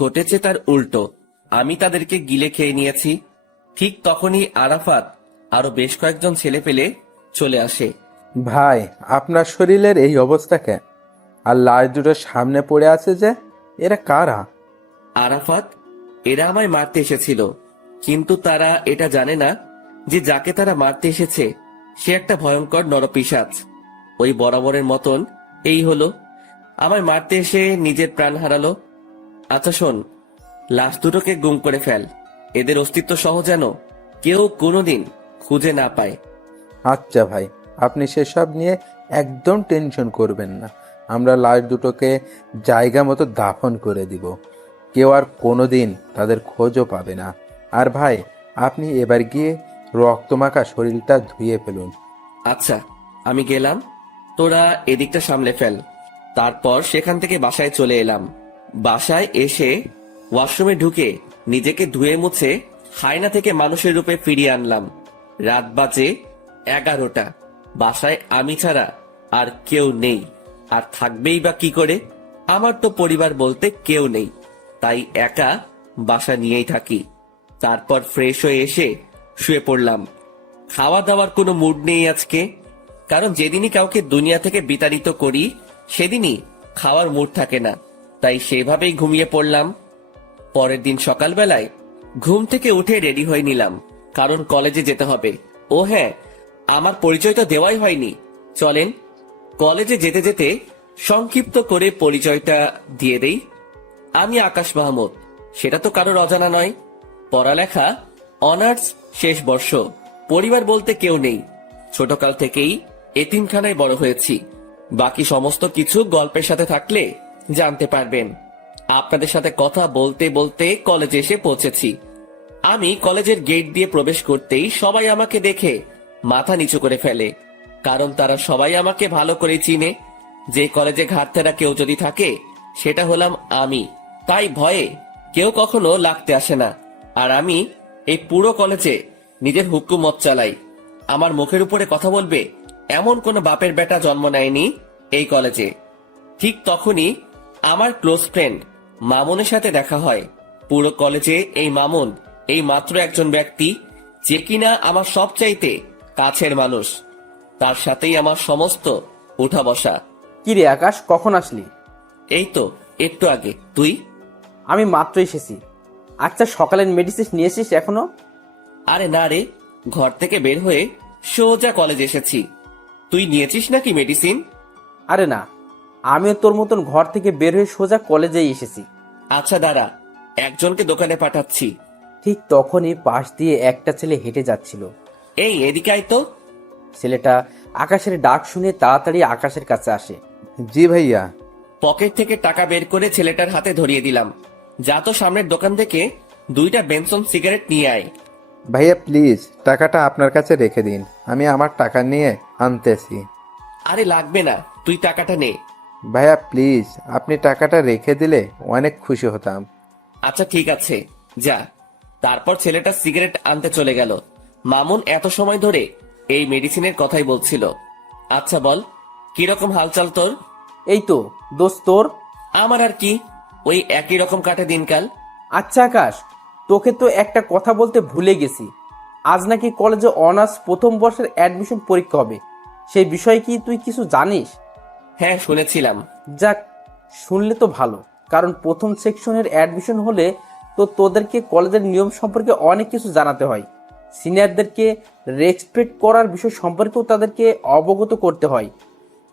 ঘটেছে তার উল্টো। আমি তাদেরকে গিলে খেয়ে নিয়েছি। ঠিক তখনই আরাফাত আরো বেশ কয়েকজন ছেলে পেলে চলে আসে। ভাই, আপনার শরীরের এই অবস্থা কেন? আর লাশ দুটো সামনে পড়ে আছে যে, এরা কারা? আরাফাত, এরা আমায় মারতে এসেছিল, কিন্তু তারা এটা জানে না যে যাকে তারা মারতে এসেছে সে একটা ভয়ঙ্কর নরপিশাচ। ওই বরাবরের মতন এই হলো, আমায় মারতে এসে নিজের প্রাণ হারালো। আচ্ছা শোন, লাশ দুটোকে গুম করে ফেল, এদের অস্তিত্ব সহ যেন কেউ কোনোদিন খুঁজে না পায়। আচ্ছা ভাই, আপনি সেসব নিয়ে একদম টেনশন করবেন না। আমরা লাশ দুটোকে জায়গা মতো দাফন করে দিব। কেউ আর কোনোদিন তাদের খোঁজও পাবে না। আর ভাই, আপনি এবার গিয়ে রক্তমাখা শরীরটা ধুয়ে ফেলুন। আচ্ছা, আমি গেলাম, তোরা এদিকটা সামলে ফেল। তারপর সেখান থেকে বাসায় চলে এলাম। বাসায় এসে ওয়াশরুমে ঢুকে নিজেকে ধুয়ে মুছে হায়না থেকে মানুষের রূপে ফিরিয়ে আনলাম। রাত বাজে 11টা। বাসায় আমি ছাড়া আর কেউ নেই, আর থাকবেই বা কি করে? আমার তো পরিবার বলতে কেউ নেই, তাই একা বাসা নিয়েই থাকি। তারপর ফ্রেশ হয়ে এসে শুয়ে পড়লাম। খাওয়া দাওয়ার কোনো মুড নেই আজকে, কারণ যেদিনই কাউকে দুনিয়া থেকে বিতাড়িত করি সেদিনই খাওয়ার মুড থাকে না, তাই সেভাবেই ঘুমিয়ে পড়লাম। পরের দিন সকালবেলায় ঘুম থেকে উঠে রেডি হয়ে নিলাম, কারণ কলেজে যেতে হবে। ও হ্যাঁ, আমার পরিচয় তো দেওয়াই হয়নি। চলেন কলেজে যেতে যেতে সংক্ষিপ্ত করে পরিচয়টা দিয়ে দেই। আমি আকাশ মাহমুদ, সেটা তো কারোর অজানা নয়। পড়ালেখা অনার্স শেষ বর্ষ। পরিবার বলতে কেউ নেই, ছোটকাল থেকেই এতিমখানায় বড় হয়েছি। বাকি সমস্ত কিছু গল্পের সাথে থাকলে জানতে পারবেন। আপনাদের সাথে কথা বলতে বলতে কলেজে এসে পৌঁছেছি। আমি কলেজের গেট দিয়ে প্রবেশ করতেই সবাই আমাকে দেখে মাথা নিচু করে ফেলে, কারণ তারা সবাই আমাকে ভালো করে চিনে। যে কলেজে ঘাটতেরা কেউ যদি থাকে সেটা হলাম আমি, তাই ভয়ে কেউ কখনো লাগতে আসে না। আর আমি এই পুরো কলেজে নিজের হুকুমত চালাই। আমার মুখের উপরে কথা বলবে এমন কোন বাপের বেটা জন্ম নেয়নি এই কলেজে। ঠিক তখনই আমার ক্লোজ ফ্রেন্ড মামুনের সাথে দেখা হয়। পুরো কলেজে এই মামুন এই মাত্র একজন ব্যক্তি যে কিনা আমার সবচাইতে কাছের মানুষ। তার সাথেই আমার সমস্ত উঠা বসা। কি রে আকাশ, কখন আসলি? এই তো একটু আগে। তুই? আমি মাত্র এসেছি। আচ্ছা, সকালের মেডিসিন নিয়েছিস এখনো? আরে না রে, ঘর থেকে বের হয়ে সোজা কলেজ এসেছি। তুই নিয়েছিস নাকি মেডিসিন? আরে না, আমিও তোর মতন ঘর থেকে বের হয়ে সোজা কলেজেই এসেছি। আচ্ছা দাঁড়া, একজনকে দোকানে পাঠাচ্ছি। ঠিক তখনই পাশ দিয়ে একটা ছেলে হেঁটে যাচ্ছিল। এই এদিকে আয় তো। ছেলেটা আকাশের ডাক শুনে তাড়াতাড়ি আকাশের কাছে আসে। জি ভাইয়া। পকেট থেকে টাকা বের করে ছেলেটার হাতে ধরিয়ে দিলাম। যা তো সামনের দোকান থেকে 2টা বেনসন সিগারেট নিয়ে আয়। ভাইয়া প্লিজ, টাকাটা আপনার কাছে রেখে দিন, আমি আমার টাকা নিয়ে আনতেছি। আরে লাগবে না, তুই টাকাটা নে। ভাইয়া প্লিজ, আপনি টাকাটা রেখে দিলে অনেক খুশি হতাম। আচ্ছা ঠিক আছে, যা। তারপর ছেলেটা সিগারেট আনতে চলে গেল। মামুন এত সময় ধরে এই মেডিসিনের কথাই বলছিল। আচ্ছা বল, কিরকম হালচাল তোর? এই তো দোস্ত, তোর? আমার আর কি, ওই একই রকম কাটে দিনকাল। আচ্ছা আকাশ, তোকে তো একটা কথা বলতে ভুলে গেছি। আজ নাকি কলেজে অনার্স প্রথম বর্ষের অ্যাডমিশন পরীক্ষা হবে। সেই বিষয়ে কি তুই কিছু জানিস? হ্যাঁ শুনেছিলাম। যাক, শুনলে তো ভালো, কারণ প্রথম সেকশনের অ্যাডমিশন হলে তো তোদেরকে কলেজের নিয়ম সম্পর্কে অনেক কিছু জানাতে হয়। সিনিয়রদেরকে রেসপেক্ট করার বিষয় সম্পর্কেও তাদেরকে অবগত করতে হয়।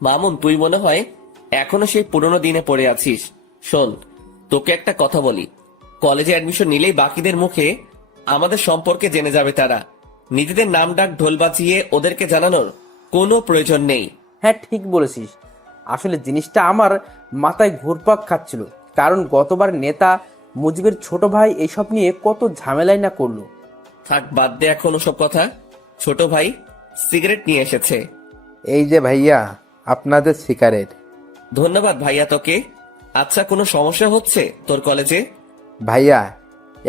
মামুন, তুই মনে হয় এখনো সেই পুরনো দিনে পড়ে আছিস। শোন, তোকে একটা কথা বলি, কলেজে অ্যাডমিশন নিলেই বাকিদের মুখে আমাদের সম্পর্কে জেনে যাবে তারা। নিজেদের নাম ডাক ঢোল বাজিয়ে ওদেরকে জানানোর কোনো প্রয়োজন নেই। হ্যাঁ ঠিক বলেছিস। আসলে জিনিসটা আমার মাথায় ঘুরপাক খাচ্ছিল, কারণ গতবার নেতা মুজিবের ছোট ভাই এইসব নিয়ে কত ঝামেলাই না করলো। থাক, বাদ দে এখন ওসব কথা। ছোট ভাই সিগারেট নিয়ে এসেছে। এই যে ভাইয়া, আপনাদের সিগারেট। ধন্যবাদ ভাইয়া তোকে। আচ্ছা, কোনো সমস্যা হচ্ছে তোর কলেজে? ভাইয়া,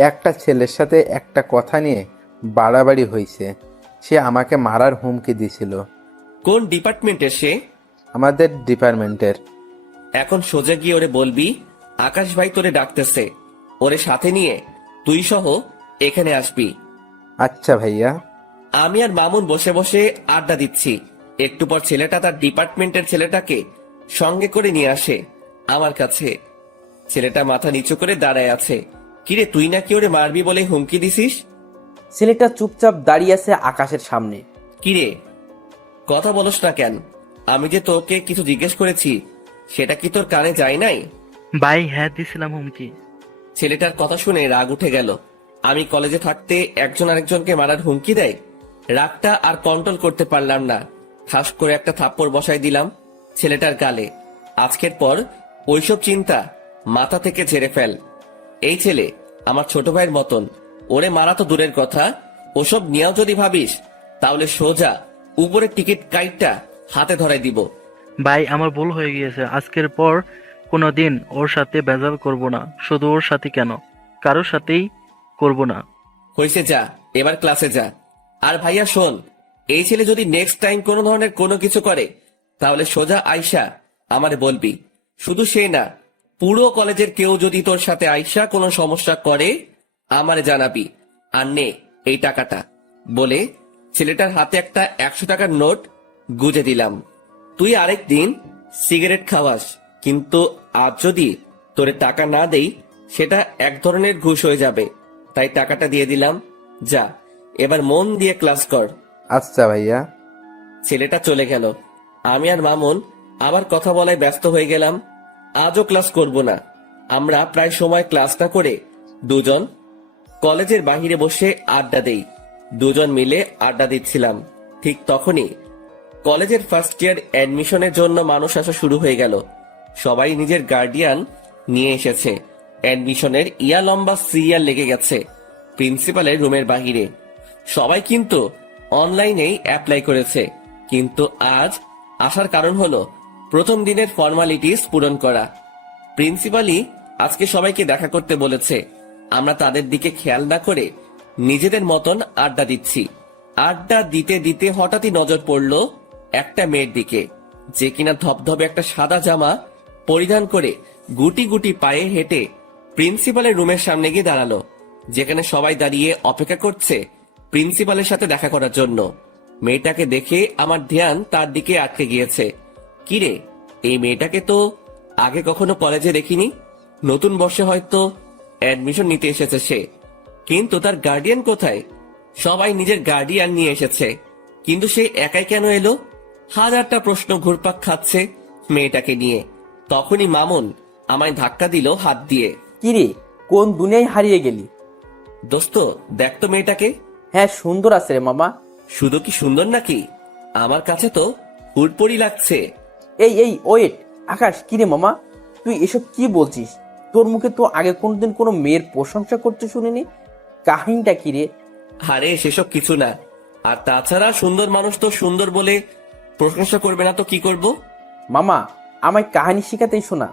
একটা ছেলের সাথে একটা কথা নিয়ে বাড়াবাড়ি হয়েছে। সে আমাকে মারার হুমকি দিছিল। কোন ডিপার্টমেন্টের সে? আমাদের ডিপার্টমেন্টের। এখন সোজা গিয়ে ওরে বলবি আকাশ ভাই তোরে ডাকতেছে। ওরে সাথে নিয়ে তুই সহ এখানে আসবি। আচ্ছা ভাইয়া। আমি আর মামুন বসে বসে আড্ডা দিচ্ছি। একটু পর ছেলেটা তার ডিপার্টমেন্টের ছেলেটাকে সঙ্গে করে নিয়ে আসে আমার কাছে। ছেলেটা মাথা নিচু করে দাঁড়ায় আছে। কিরে, তুই নাকি ওরে মারবি বলে হুমকি দিছিস? ছেলেটা চুপচাপ দাঁড়িয়ে আছে আকাশের সামনে। কিরে, কথা বলস না কেন? আমি যে তোকে কিছু জিজ্ঞেস করেছি সেটা কি তোর কানে যায় নাই? ভাই হ্যাঁ দিছিলাম হুমকি। ছেলেটার কথা শুনে রাগ উঠে গেল। আমি কলেজে থাকতে একজন আরেকজনকে মারার হুমকি দেয়। রাগটা আর কন্ট্রোল করতে পারলাম না, ঠাস করে একটা থাপ্পড় বসাই দিলাম ছেলেটার গালে। আজকের পর ওইসব চিন্তা মাথা থেকে ঝেড়ে ফেল। এই ছেলে আমার ছোট ভাইয়ের মতন, ওরে মারা তো দূরের কথা, ওসব নিয়েও যদি ভাবিস তাহলে সোজা উপরের টিকিট কাইটটা হাতে ধরাই দিব। ভাই আমার ভুল হয়ে গিয়েছে, আজকের পর কোনোদিন ওর সাথে ভেজাল করব না। শুধু ওর সাথে কেন, কারোর সাথেই করব না। হয়েছে, যা এবার ক্লাসে যা। আর ভাইয়া শোন, এই ছেলে যদি নেক্সট টাইম কোনো ধরনের কোনো কিছু করে তাহলে সোজা আয়শা আমারে বলবি। শুধু সে না, পুরো কলেজের কেউ যদি তোর সাথে আয়শা কোনো সমস্যা করে আমারে জানাবি। আর নে এই টাকাটা, বলে ছেলেটার হাতে একটা 100 টাকার নোট গুজে দিলাম। তুই আরেকদিন সিগারেট খাওয়াস, কিন্তু আজ যদি তোরে টাকা না দেই সেটা এক ধরনের ঘুষ হয়ে যাবে। তাই টাকাটা দিয়ে দিলাম, যা এবার মন দিয়ে ক্লাস কর। আচ্ছা ভাইয়া। ছেলেটা চলে গেল। আমি আর মামুন আবার কথা বলায় ব্যস্ত হয়ে গেলাম। আজও ক্লাস করব না। আমরা প্রায় সময় ক্লাস না করে দুজন কলেজের বাহিরে বসে আড্ডা দেই। দুজন মিলে আড্ডা দিচ্ছিলাম, ঠিক তখনই কলেজের ফার্স্ট ইয়ার অ্যাডমিশনের জন্য মানুষ আসা শুরু হয়ে গেল। সবাই নিজের গার্ডিয়ান নিয়ে এসেছে। অ্যাডমিশনের লম্বা সিরিয়াল লেগে গেছে প্রিন্সিপালের রুমের বাহিরে। সবাই কিন্তু অনলাইনেই অ্যাপ্লাই করেছে, কিন্তু আজ আসার কারণ হলো প্রথম দিনের ফর্মালিটিস পূরণ করা। প্রিন্সিপালই আজকে সবাইকে দেখা করতে বলেছে। আমরা তাদের দিকে খেয়াল না করে নিজেদের মতন আড্ডা দিচ্ছি। আড্ডা দিতে দিতে হঠাৎই নজর পড়লো একটা মেয়ের দিকে, যে কিনা ধবধবে একটা সাদা জামা পরিধান করে গুটি গুটি পায়ে হেঁটে প্রিন্সিপালের রুমের সামনে গিয়ে দাঁড়ালো, যেখানে সবাই দাঁড়িয়ে অপেক্ষা করছে প্রিন্সিপালের সাথে দেখা করার জন্য। মেয়েটাকে দেখে আমার ধ্যান তার দিকে আটকে গিয়েছে। কিরে, এই মেয়েটাকে তো আগে কখনো কলেজে দেখিনি। নতুন বর্ষে হয়তো অ্যাডমিশন নিতে এসেছে সে, কিন্তু তার গার্ডিয়ান কোথায়? সবাই নিজের গার্ডিয়ান নিয়ে এসেছে, কিন্তু সে একাই কেন এলো? হাজারটা প্রশ্ন ঘুরপাক খাচ্ছে মেয়েটাকে নিয়ে। তখনই মামুন আমায় ধাক্কা দিল হাত দিয়ে। কিরে, কোন দুনিয়ায় হারিয়ে গেলি? দোস্ত, দেখ তো মেয়েটাকে। হ্যাঁ সুন্দর আছে রে মামা। শুধু কি সুন্দর নাকি, আমার কাছে তো হুড়পড়ি লাগছে। এই এই ওয়েট, আকাশ, কিরে মামা, তুই এসব কি বলছিস? তোর মুখে তো আগে কোনোদিন কোনো মেয়ের প্রশংসা করতে শুনিনি। কাহিনীটা কিরে? আরে সেসব কিছু না। আর তাছাড়া সুন্দর মানুষ তো সুন্দর বলে প্রশংসা করবে না তো কি করব? মামা, আমায় কাহিনী শিখাতেই শোনা।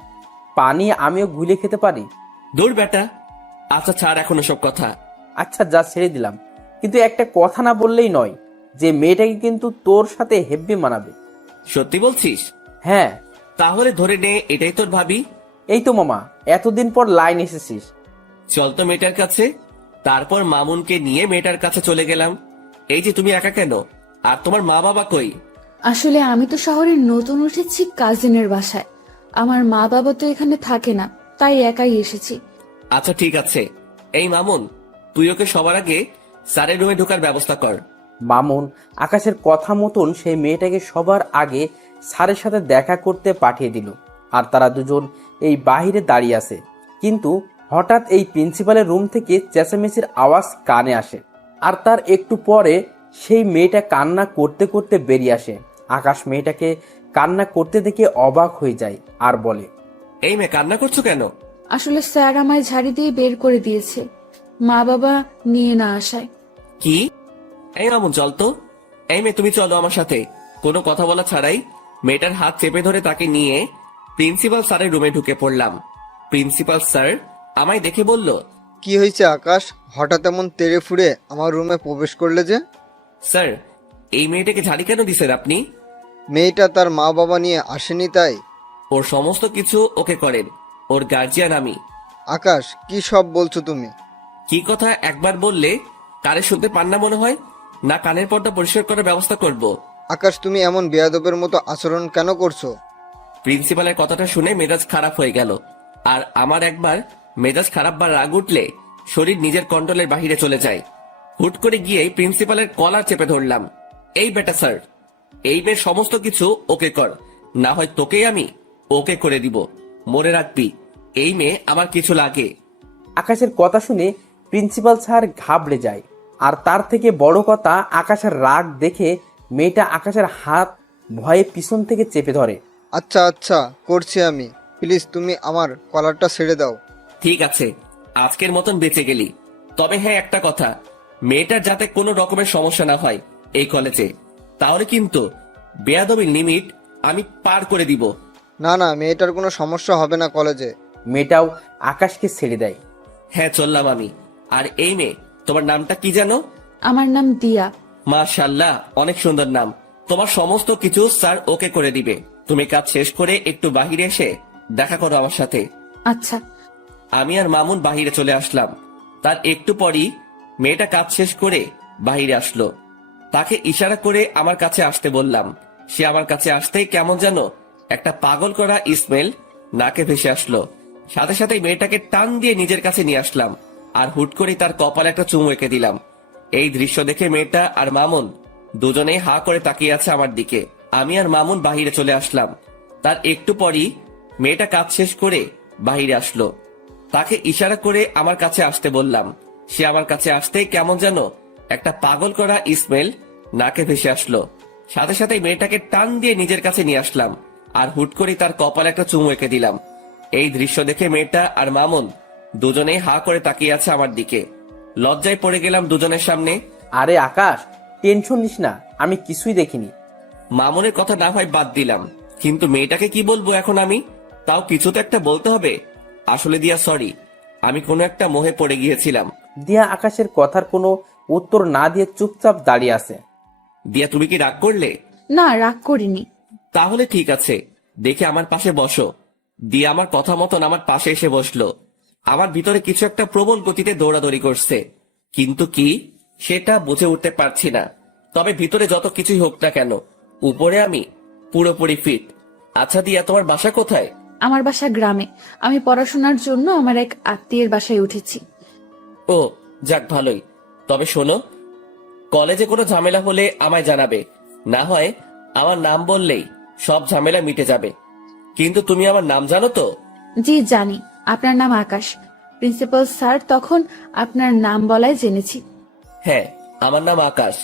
পানি আমিও গুলে খেতে পারি। দূর বেটা। আচ্ছা ছাড় এখন সব কথা। আচ্ছা যা, ছেড়ে দিলাম, কিন্তু একটা কথা না বললেই নয়, যে মেয়েটাকে কিন্তু তোর সাথে হেব্বি মানাবে। সত্যি বলছিস? হ্যাঁ। তাহলে ধরে নে এটাই তোর ভাবি। এই তো মামা, এতদিন পর লাইন এসেছিস। চল তো মেয়েটার কাছে। তারপর মামুনকে নিয়ে মেয়েটার কাছে চলে গেলাম। এই যে তুমি একা কেন? আর তোমার মা বাবা কই? আসলে আমি তো শহরে নতুন উঠেছি কাজিনের বাসায়। আমার মা বাবা তো এখানে থাকে না, তাই একাই এসেছি। আচ্ছা ঠিক আছে। এই মামুন, তুই ওকে সবার আগে স্যারের রুমে ঢোকার ব্যবস্থা কর। মামুন আকাশের কথা মতন সেই মেয়েটাকে সবার আগে স্যারের সাথে দেখা করতে পাঠিয়ে দিল। আর তারা দুজন এই বাহিরে দাঁড়িয়ে আছে, কিন্তু হঠাৎ এই প্রিন্সিপালের রুম থেকে চেঁচামেচির আওয়াজ কানে আসে। আর তার একটু পরে সেই মেয়েটা কান্না করতে করতে বেরিয়ে আসে। আকাশ মেয়েটাকে কান্না করতে দেখে অবাক হয়ে যায় আর বলে, এই মেয়ে, কান্না করছো কেন? আসলে স্যার আমায় ঝাড়ি দিয়ে বের করে দিয়েছে, মা বাবা নিয়ে না আসায়। কি? এই মামুন চল তো। এই মেয়ে, তুমি চলো আমার সাথে। কোনো কথা বলা ছাড়াই মেয়েটার হাত চেপে ধরে তাকে নিয়ে প্রিন্সিপাল স্যারের রুমে ঢুকে পড়লাম। প্রিন্সিপাল স্যার আমায় দেখে বলল, কি হয়েছে আকাশ, হঠাৎ এমন তেড়ে ফুড়ে আমার রুমে প্রবেশ করলে যে? স্যার, এই মেয়েটাকে ঝাড়ি কেন দিছেন আপনি? মেয়েটা তার মা বাবা নিয়ে আসেনি তাই? ওর সমস্ত কিছু ওকে করেন, ওর গার্জিয়ান আমি। আকাশ, কি সব বলছো তুমি? কি কথা একবার বললে কানে শুনতে পান না মনে হয়? না কানের পর্দা পরিষ্কার করার ব্যবস্থা করব? আকাশ, তুমি এমন বেয়াদবের মতো আচরণ কেন করছো? প্রিন্সিপালের কথাটা শুনে মেজাজ খারাপ হয়ে গেল। আর আমার একবার মেজাজ খারাপ বা রাগ উঠলে শরীর নিজের কন্ট্রোলের বাহিরে চলে যায়। হুট করে গিয়ে প্রিন্সিপালের কলার চেপে ধরলাম। এই বেটা স্যার, এই মেয়ের সমস্ত কিছু ওকে কর, না হয় তোকেই আমি ওকে করে দিব। মনে রাখবি, এই মেয়ে আমার কিছু লাগে। আকাশের কথা শুনে প্রিন্সিপাল স্যার ঘাবড়ে যায়। আর তার থেকে বড় কথা, আকাশের রাগ দেখে মেয়েটা আকাশের হাত ভয়ে পিছন থেকে চেপে ধরে। আচ্ছা আচ্ছা, করছি আমি। প্লিজ তুমি আমার কলারটা ছেড়ে দাও। ঠিক আছে, আজকের মতন বেঁচে গেলি। তবে হ্যাঁ, একটা কথা, মেয়েটার যাতে কোনো রকমের সমস্যা না হয় এই কলেজে, তাহলে কিন্তু বেয়াদবির লিমিট আমি পার করে দিব। না না, মেয়েটার কোনো সমস্যা হবে না কলেজে। মেয়েটাও আকাশকে ছেড়ে দেয়। হ্যাঁ, চললাম আমি। আর এই মেয়ে, তোমার নামটা কি জানো? আমার নাম দিয়া। মাশাআল্লাহ, অনেক সুন্দর নাম। তোমার সমস্ত কিছু স্যার ওকে করে দিবে। তুমি কাজ শেষ করে একটু বাহিরে এসে দেখা করো আমার সাথে। আচ্ছা। আমি আর মামুন বাহিরে চলে আসলাম। তার একটু পরই মেয়েটা কাজ শেষ করে বাহিরে আসলো। তাকে ইশারা করে আমার কাছে আসতে বললাম। সে আমার কাছে আসতেই কেমন যেন একটা পাগল করা স্মেল নাকে ভেসে আসলো। সাথে সাথে মেয়েটাকে টান দিয়ে নিজের কাছে নিয়ে আসলাম আর হুট করে তার কপালে একটা চুমু এঁকে দিলাম। এই দৃশ্য দেখে মেয়েটা আর মামুন দুজনেই হা করে তাকিয়ে আছে আমার দিকে। আমি আর মামুন বাহিরে চলে আসলাম। তার একটু পরই মেয়েটা কাজ শেষ করে বাহিরে আসলো। তাকে ইশারা করে আমার কাছে আসতে বললাম। সে আমার কাছে আসতেই কেমন যেন একটা পাগল করা স্মেল নাকে ভেসে আসলো। সাথে সাথে মেয়েটাকে টান দিয়ে নিজের কাছে নিয়ে আসলাম আর হুট করে তার কপালে একটা চুমু এঁকে দিলাম। এই দৃশ্য দেখে মেয়েটা আর মামুন দুজনেই হা করে তাকিয়ে আছে আমার দিকে। লজ্জায় পড়ে গেলাম দুজনের সামনে। আরে আকাশ, টেনশন নিস না, আমি কিছুই দেখিনি। মামুনের কথা না হয় বাদ দিলাম, কিন্তু মেয়েটাকে কি বলবো এখন আমি? তাও কিছু তো একটা বলতে হবে। আসলে দিয়া সরি, আমি কোনো একটা মোহে পড়ে গিয়েছিলাম। দিয়া আকাশের কথার কোনো উত্তর না দিয়ে চুপচাপ দাঁড়িয়ে আছে। দিয়া, তুমি কি রাগ করলে? না, রাগ করিনি। তাহলে ঠিক আছে, দেখে আমার পাশে বসো। দিয়া আমার কথা মতন আমার পাশে এসে বসলো। আমার ভিতরে কিছু একটা প্রবল গতিতে দৌড়াদৌড়ি করছে, কিন্তু কি সেটা বুঝে উঠতে পারছি না। তবে ভিতরে যত কিছুই হোক না কেন, উপরে আমি পুরোপুরি ফিট। আচ্ছা দিয়া, তোমার বাসা কোথায়? আমার বাসা গ্রামে। আমি পড়াশোনার জন্য আমার এক আত্মীয়ের বাসায় উঠেছি। ও, যাক ভালোই। তবে শোনো, কলেজে কোনো ঝামেলা হলে আমায় জানাবে, না হয় আমার নাম বললেই সব ঝামেলা মিটে যাবে। কিন্তু তুমি আমার নাম জানো তো? জি জানি, আপনার নাম আকাশ। প্রিন্সিপাল স্যার তখন আপনার নাম বলায় জেনেছি। হ্যাঁ, আমার নাম আকাশ।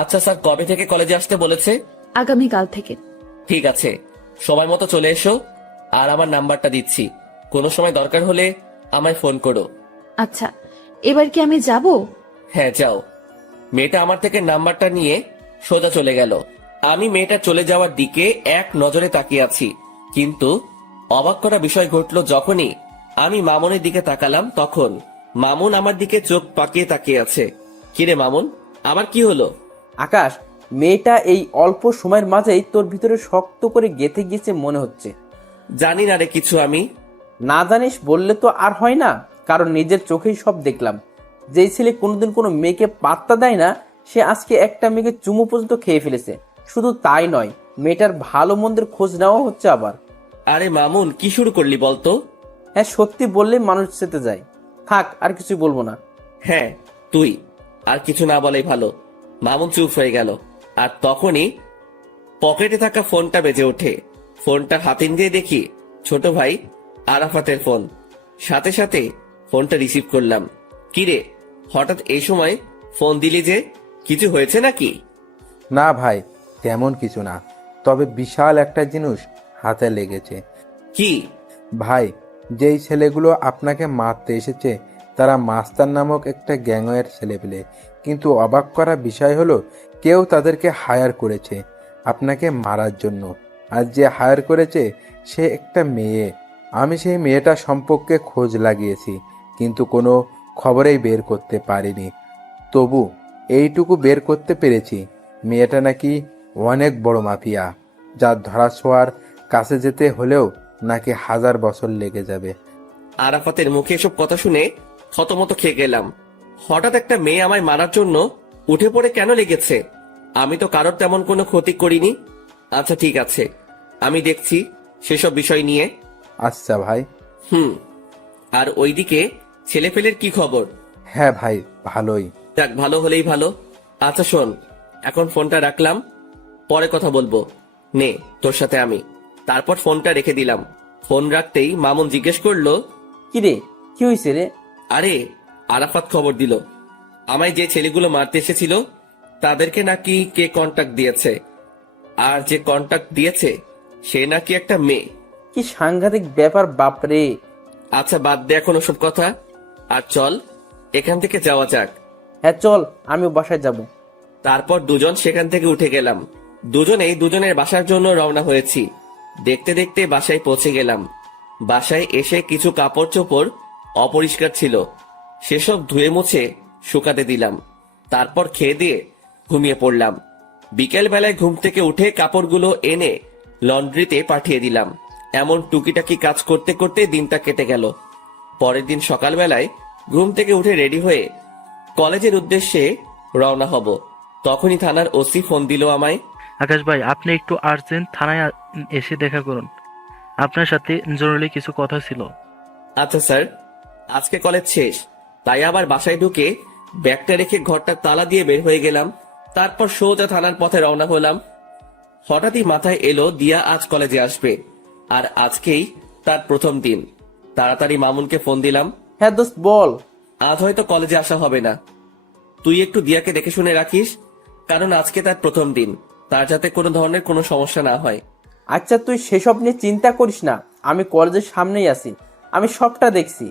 আচ্ছা স্যার কবে থেকে কলেজে আসতে বলেছে? আগামীকাল থেকে। ঠিক আছে, সময় মতো চলে এসো। আর আমার নাম্বারটা দিচ্ছি, কোনো সময় দরকার হলে আমায় ফোন করো। আচ্ছা, এবার কি আমি যাব? হ্যাঁ, যাও। মেয়েটা আমার থেকে নাম্বারটা নিয়ে সোজা চলে গেল। আমি মেয়েটা চলে যাওয়ার দিকে এক নজরে তাকিয়ে আছি, কিন্তু অবাক করা বিষয় ঘটলো যখনই আমি মামুনের দিকে তাকালাম। তখন মামুন আমার দিকে চোখ পাকিয়ে তাকিয়ে আছে। কিরে মামুন, আবার কি হলো? আকাশ, মেয়েটা এই অল্প সময়ের মাঝেই তোর ভিতরে শক্ত করে গেঁথে গিয়েছে মনে হচ্ছে। জানি না রে কিছু আমি। না জানিস বললে তো আর হয় না, কারণ নিজের চোখেই সব দেখলাম। যেই ছেলে কোনোদিন কোনো মেয়েকে পাত্তা দেয় না, সে আজকে একটা মেয়েকে চুমু পর্যন্ত খেয়ে ফেলেছে। শুধু তাই নয়, মেয়েটার ভালো মন্দের খোঁজ নেওয়া হচ্ছে আবার। আরে মামুন, কি শুরু করলি বলতো? হ্যাঁ, সত্যি বললে মানুষ চেতে যায়। থাক, আর কিছুই বলবো না। হ্যাঁ, তুই আর কিছু না বলাই ভালো। মামুন চুপ হয়ে গেল। আর তখনই পকেটে থাকা ফোনটা বেজে ওঠে। ফোনটা হাতে নিয়ে দেখি ছোট ভাই আরাফাতের ফোন। সাথে সাথে ফোনটা রিসিভ করলাম। কিরে, হঠাৎ এই সময় ফোন দিলি যে? কিছু হয়েছে নাকি? না ভাই, তেমন কিছু না, তবে বিশাল একটা জিনিস হাতে লেগেছে। কি? ভাই, যেই ছেলেগুলো আপনাকে মারতে এসেছে তারা মাস্তান নামক একটা গ্যাংয়ের ছেলেপেলে। কিন্তু অবাক করা বিষয় হলো, কেউ তাদেরকে হায়ার করেছে আপনাকে মারার জন্য। আর যে হায়ার করেছে সে একটা মেয়ে। আমি সেই মেয়েটা সম্পর্কে খোঁজ লাগিয়েছি, কিন্তু কোনো খবরেই বের করতে পারিনি। তবু এইটুকু বের করতে পেরেছি, মেয়েটা নাকি অনেক বড় মাফিয়া, যার ধরাছোঁয়ার কাছে যেতে হলেও নাকি 1000 বছর লেগে যাবে। আরাফাতের মুখে এসব কথা শুনে থতমত খেয়ে গেলাম। হঠাৎ একটা মেয়ে আমায় মারার জন্য উঠে পড়ে কেন লেগেছে? আমি তো কারোর তেমন কোনো ক্ষতি করিনি। আচ্ছা ঠিক আছে, আমি দেখছি সেসব বিষয় নিয়ে। আচ্ছা ভাই। আর ওইদিকে ছেলেপেলের কি খবর? হ্যাঁ ভাই, ভালোই। যাক, ভালো হলেই ভালো। আচ্ছা শোন, এখন ফোনটা রাখলাম, পরে কথা বলবো। নে তোর সাথে আমি। তারপর ফোনটা রেখে দিলাম। ফোন রাখতেই মামুন জিজ্ঞেস করলো, কি রে, কি হয়েছে রে? আরে আরাফাত খবর দিল আমায় যে ছেলেগুলো মারতে এসেছিল তাদেরকে নাকি কে কন্টাক্ট দিয়েছে, আর যে কন্টাক্ট দিয়েছে সে নাকি একটা মেয়ে। কি সাংঘাতিক ব্যাপার বাপরে। আচ্ছা বাদ দে এখন ওসব কথা, আর চল এখান থেকে যাওয়া যাক। হ্যাঁ চল, আমিও বাসায় যাব। তারপর দুজন সেখান থেকে উঠে গেলাম। দুজনেই দুজনের বাসার জন্য রওনা হয়েছি। দেখতে দেখতে বাসায় পৌঁছে গেলাম। বাসায় এসে কিছু কাপড় চোপড় অপরিষ্কার ছিল, সেসব ধুয়ে মুছে শুকাতে দিলাম। তারপর খেয়ে দিয়ে ঘুমিয়ে পড়লাম। বিকেল বেলায় ঘুম থেকে উঠে কাপড়গুলো এনে লন্ড্রিতে পাঠিয়ে দিলাম। এমন টুকিটাকি কাজ করতে করতে দিনটা কেটে গেল। পরের দিন সকালবেলায় ঘুম থেকে উঠে রেডি হয়ে কলেজের উদ্দেশ্যে রওনা হব। তখনই থানার ওসি ফোন দিল আমায়। আকাশ ভাই, আপনি একটু আর্জেন্ট থানায় এসে দেখা করুন, আপনার সাথে জরুরি কিছু কথা ছিল। আচ্ছা স্যার, আজকে কলেজ শেষ, তাই আবার বাসায় ঢুকে ব্যাগটা রেখে ঘরটা তালা দিয়ে বের হয়ে গেলাম। তারপর সোজা থানার পথে রওনা হলাম। হঠাৎই মাথায় এলো দিয়া আজ কলেজে আসবে, আর আজকেই তার প্রথম দিন। তাড়াতাড়ি মামুনকে ফোন দিলাম। হ্যাঁ দোস্ত বল। আজ হয়তো কলেজে আসা হবে না, তুই একটু দিয়াকে দেখে শুনে রাখিস, কারণ আজকে তার প্রথম দিন, তার যাতে কোনো ধরনের কোনো সমস্যা না হয়। আচ্ছা তুই সেসব নিয়ে চিন্তা করিস না, আমি কলেজের সামনেই আছি, আমি সবটা দেখছি।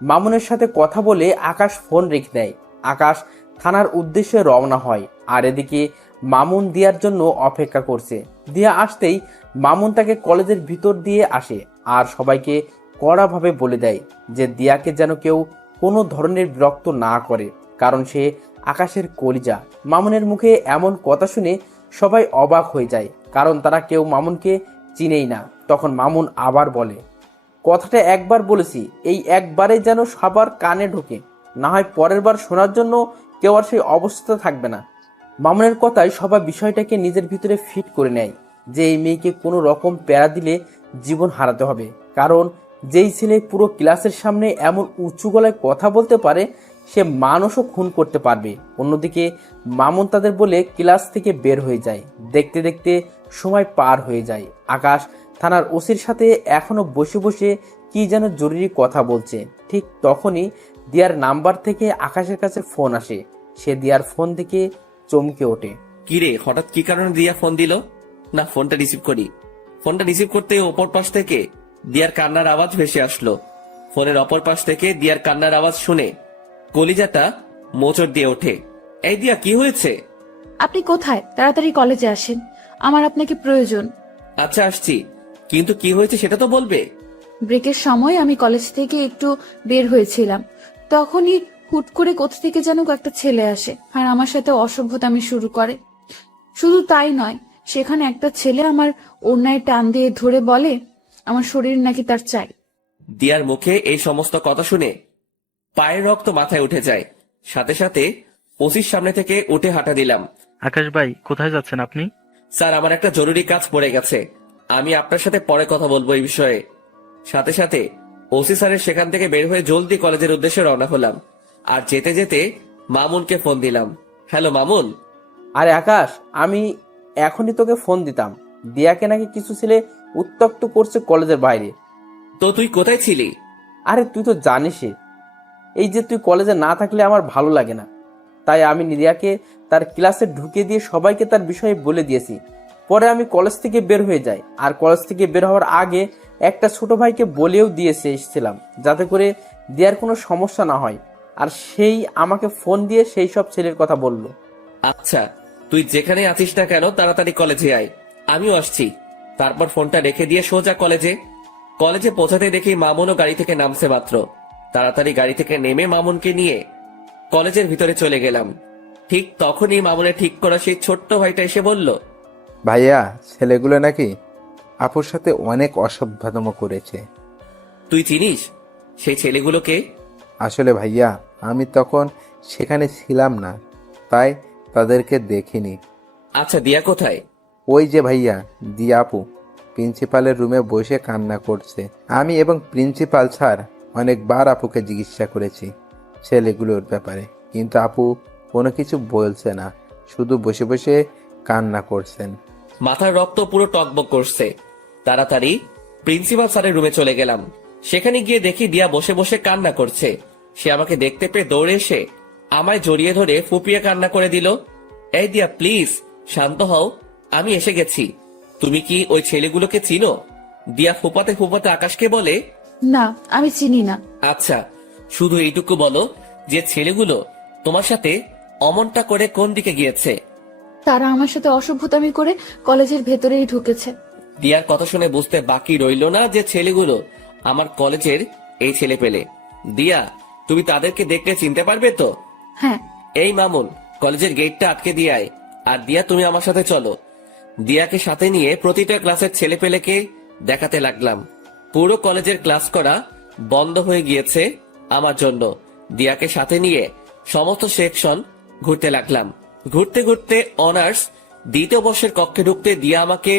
মামুনের সাথে কথা বলে আকাশ ফোন রেখে দেয়। আকাশ থানার উদ্দেশ্যে রওনা হয়, আর এদিকে মামুন দিয়ার জন্য অপেক্ষা করছে। দিয়া আসতেই মামুন তাকে কলেজের ভিতর দিয়ে আসে আর সবাইকে কড়াভাবে বলে দেয় যে দিয়াকে যেন কেউ কোনো ধরনের বিরক্ত না করে, কারণ সে আকাশের কলিজা। মামুনের মুখে এমন কথা শুনে সবাই অবাক হয়ে যায়, কারণ তারা কেউ মামুনকে চিনেই না। তখন মামুন আবার বলে, কথাটা একবার বলেছি, এই একবারে যেন সবার কানে ঢোকে, না হয় পরের বার শোনার জন্য কেউ আর সেই অবস্থা থাকবে না। মামুনের কথায় সবাই বিষয়টাকে নিজের ভিতরে ফিট করে নেয় যে এই মেয়েকে কোনো রকম প্যারা দিলে জীবন হারাতে হবে, কারণ যেই ছেলে পুরো ক্লাসের সামনে এমন উঁচু গলায় কথা বলতে পারে সে মানুষও খুন করতে পারবে। অন্যদিকে মামুন তাদের বলে ক্লাস থেকে বের হয়ে যায়। দেখতে দেখতে সময় পার হয়ে যায়। আকাশ থানার ওসির সাথে এখনো বসে বসে কি যেন জরুরি কথা বলছে। ঠিক তখনই দিয়ার নাম্বার থেকে আকাশের কাছে ফোন আসে। সে দিয়ার ফোন থেকে চমকে ওঠে। কিরে, হঠাৎ কি কারণে দিয়া ফোন দিল? না, ফোনটা রিসিভ করি। ফোনটা রিসিভ করতে অপর পাশ থেকে দিয়ার কান্নার আওয়াজ ভেসে আসলো। ফোনের অপর পাশ থেকে দিয়ার কান্নার আওয়াজ শুনে কলিজাটা মোচড় দিয়ে ওঠে। এই দিয়া, কি হয়েছে? আপনি কোথায়? তাড়াতাড়ি কলেজে আসেন, আমার আপনাকে প্রয়োজন। আচ্ছা আসছি, কিন্তু কি হয়েছে সেটা তো বলবে। ব্রেকের সময় আমি কলেজ থেকে একটু বের হয়েছিলাম, তখনই হুট করে কোথা থেকে যেন একটা ছেলে আসে আর আমার সাথে অসভ্যতামি শুরু করে। শুধু তাই নয়, সেখানে একটা ছেলে আমার ওড়নায় টান দিয়ে ধরে বলে আমার শরীর নাকি তার চাই। দিয়ার মুখে এই সমস্ত কথা শুনে পায়ের রক্ত মাথায় উঠে যায়। সাথে সাথে ওসির সামনে থেকে উঠে হাঁটা দিলাম। আকাশ ভাই, কোথায় যাচ্ছেন আপনি? স্যার, আমার একটা জরুরি কাজ পড়ে গেছে, আমি আপনার সাথে পরে কথা বলবো এই বিষয়ে। সাথে সাথে ওসি স্যারের সেখান থেকে বের হয়ে জলদি কলেজের উদ্দেশ্যে রওনা হলাম। আর যেতে যেতে মামুনকে ফোন দিলাম। হ্যালো মামুন। আরে আকাশ, আমি এখনই তোকে ফোন দিতাম, দিয়াকে নাকি কিছু ছেলে উত্ত্যক্ত করছে কলেজের বাইরে। তো তুই কোথায় ছিলি? আরে তুই তো জানিসই, এই যে তুই কলেজে না থাকলে আমার ভালো লাগে না, তাই আমি দিয়াকে তার ক্লাসে ঢুকিয়ে দিয়ে সবাইকে তার বিষয়ে বলে দিয়েছি। পরে আমি কলেজ থেকে বের হয়ে যাই, আর কলেজ থেকে বের হওয়ার আগে একটা ছোট ভাইকে বলেও দিয়েছে এসেছিলাম যাতে করে দিয়ার কোনো সমস্যা না হয়, আর সেই আমাকে ফোন দিয়ে সেই সব ছেলের কথা বলল। আচ্ছা, তুই যেখানে আছিস না কেন তাড়াতাড়ি কলেজে আয়, আমিও আসছি। তারপর ফোনটা রেখে দিয়ে সোজা কলেজে পৌঁছাতে দেখি মামুনও গাড়ি থেকে নামছে মাত্র। তাড়াতাড়ি গাড়ি থেকে নেমে মামুনকে নিয়ে কলেজের ভিতরে চলে গেলাম। ঠিক তখনই মামুনের ঠিক করা সেই ছোট্ট ভাইটা এসে বলল, ভাইয়া, ছেলেগুলো নাকি আপুর সাথে অনেক অসভ্যতম করেছে। তুই চিনিস? সেই ছেলেগুলোকে? আসলে ভাইয়া আমি তখন সেখানে ছিলাম না, তাই তাদেরকে দেখিনি। আচ্ছা, দিয়া কোথায়? ওই যে ভাইয়া, দিয়া আপু প্রিন্সিপালের রুমে বসে কান্না করছে। আমি এবং প্রিন্সিপাল স্যার অনেকবার আপুকে জিজ্ঞাসা করেছি ছেলেগুলোর ব্যাপারে, কিন্তু আপু কোনো কিছু বলছে না, শুধু বসে বসে কান্না করছেন। মাথার রক্ত পুরো টকবক করছে। তাড়াতাড়ি প্রিন্সিপাল স্যারের রুমে চলে গেলাম। সেখানে গিয়ে দেখি দিয়া বসে বসে কান্না করছে। সে আমাকে দেখতে পেয়ে দৌড়ে এসে আমায় জড়িয়ে ধরে ফুপিয়ে কান্না করে দিল। এই দিয়া, প্লিজ শান্ত হও, আমি এসে গেছি। তুমি কি ওই ছেলেগুলোকে চিনো? দিয়া ফুপাতে ফুপাতে আকাশকে বলে, না, আমি চিনি না। আচ্ছা, শুধু এইটুকু বলো যে ছেলেগুলো তোমার সাথে অমনটা করে কোন দিকে গিয়েছে? তারা আমার সাথে অসভ্যতামি করে কলেজের ভেতরেই ঢুকেছে। দিয়ার কথা শুনে বুঝতে বাকি রইল না যে ছেলেগুলো আমার কলেজের এই ছেলে পেলে। দিয়া, তুমি তাদেরকে দেখলে চিনতে পারবে তো? হ্যাঁ। এই মামুন, কলেজের গেটটা আটকে দিয়ে আয়। আর দিয়া, তুমি আমার সাথে চলো। দিয়াকে সাথে নিয়ে প্রতিটা ক্লাসের ছেলে পেলেকে দেখাতে লাগলাম। পুরো কলেজের ক্লাস করা বন্ধ হয়ে গিয়েছে আমার জন্য। দিয়াকে সাথে নিয়ে সমস্ত সেকশন ঘুরতে লাগলাম। ঘুরতে ঘুরতে অনার্স দ্বিতীয় বর্ষের কক্ষে ঢুকতে দিয়া আমাকে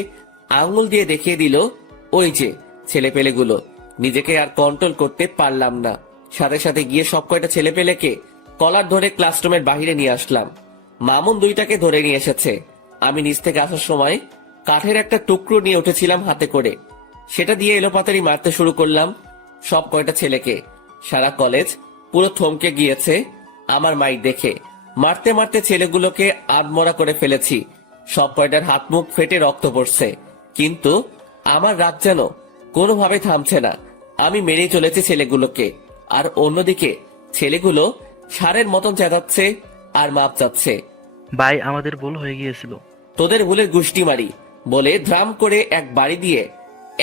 আঙুল দিয়ে দেখিয়ে দিল ওই যে ছেলেপেলেগুলো। নিজেকে আর কন্ট্রোল করতে পারলাম না, সাথে সাথে গিয়ে সব কয়টা ছেলেপেলেকে কলার ধরে ক্লাসরুমের বাহিরে নিয়ে আসলাম। মামুন দুইটাকে ধরে নিয়ে এসেছে। আমি নিচ থেকে আসার সময় কাঠের একটা টুকরো নিয়ে উঠেছিলাম হাতে করে, সেটা দিয়ে এলোপাতাড়ি মারতে শুরু করলাম সব কয়টা ছেলেকে। সারা কলেজ পুরো থমকে গিয়েছে আমার মাইক দেখে। মারতে মারতে ছেলেগুলোকে আধমরা করে ফেলেছি। সব কয়টার হাত মুখ ফেটে রক্ত পড়ছে, কিন্তু আমার রাগ যেন কোনোভাবে থামছে না। আমি মেরেই চলেছি ছেলেগুলোকে, আর অন্যদিকে ছেলেগুলো সারের মতন চেঁচাচ্ছে আর মাপ চাচ্ছে। ভাই, আমাদের ভুল হয়ে গিয়েছিল। তোদের ভুলের গুষ্টি মারি বলে ধ্রাম করে এক বাড়ি দিয়ে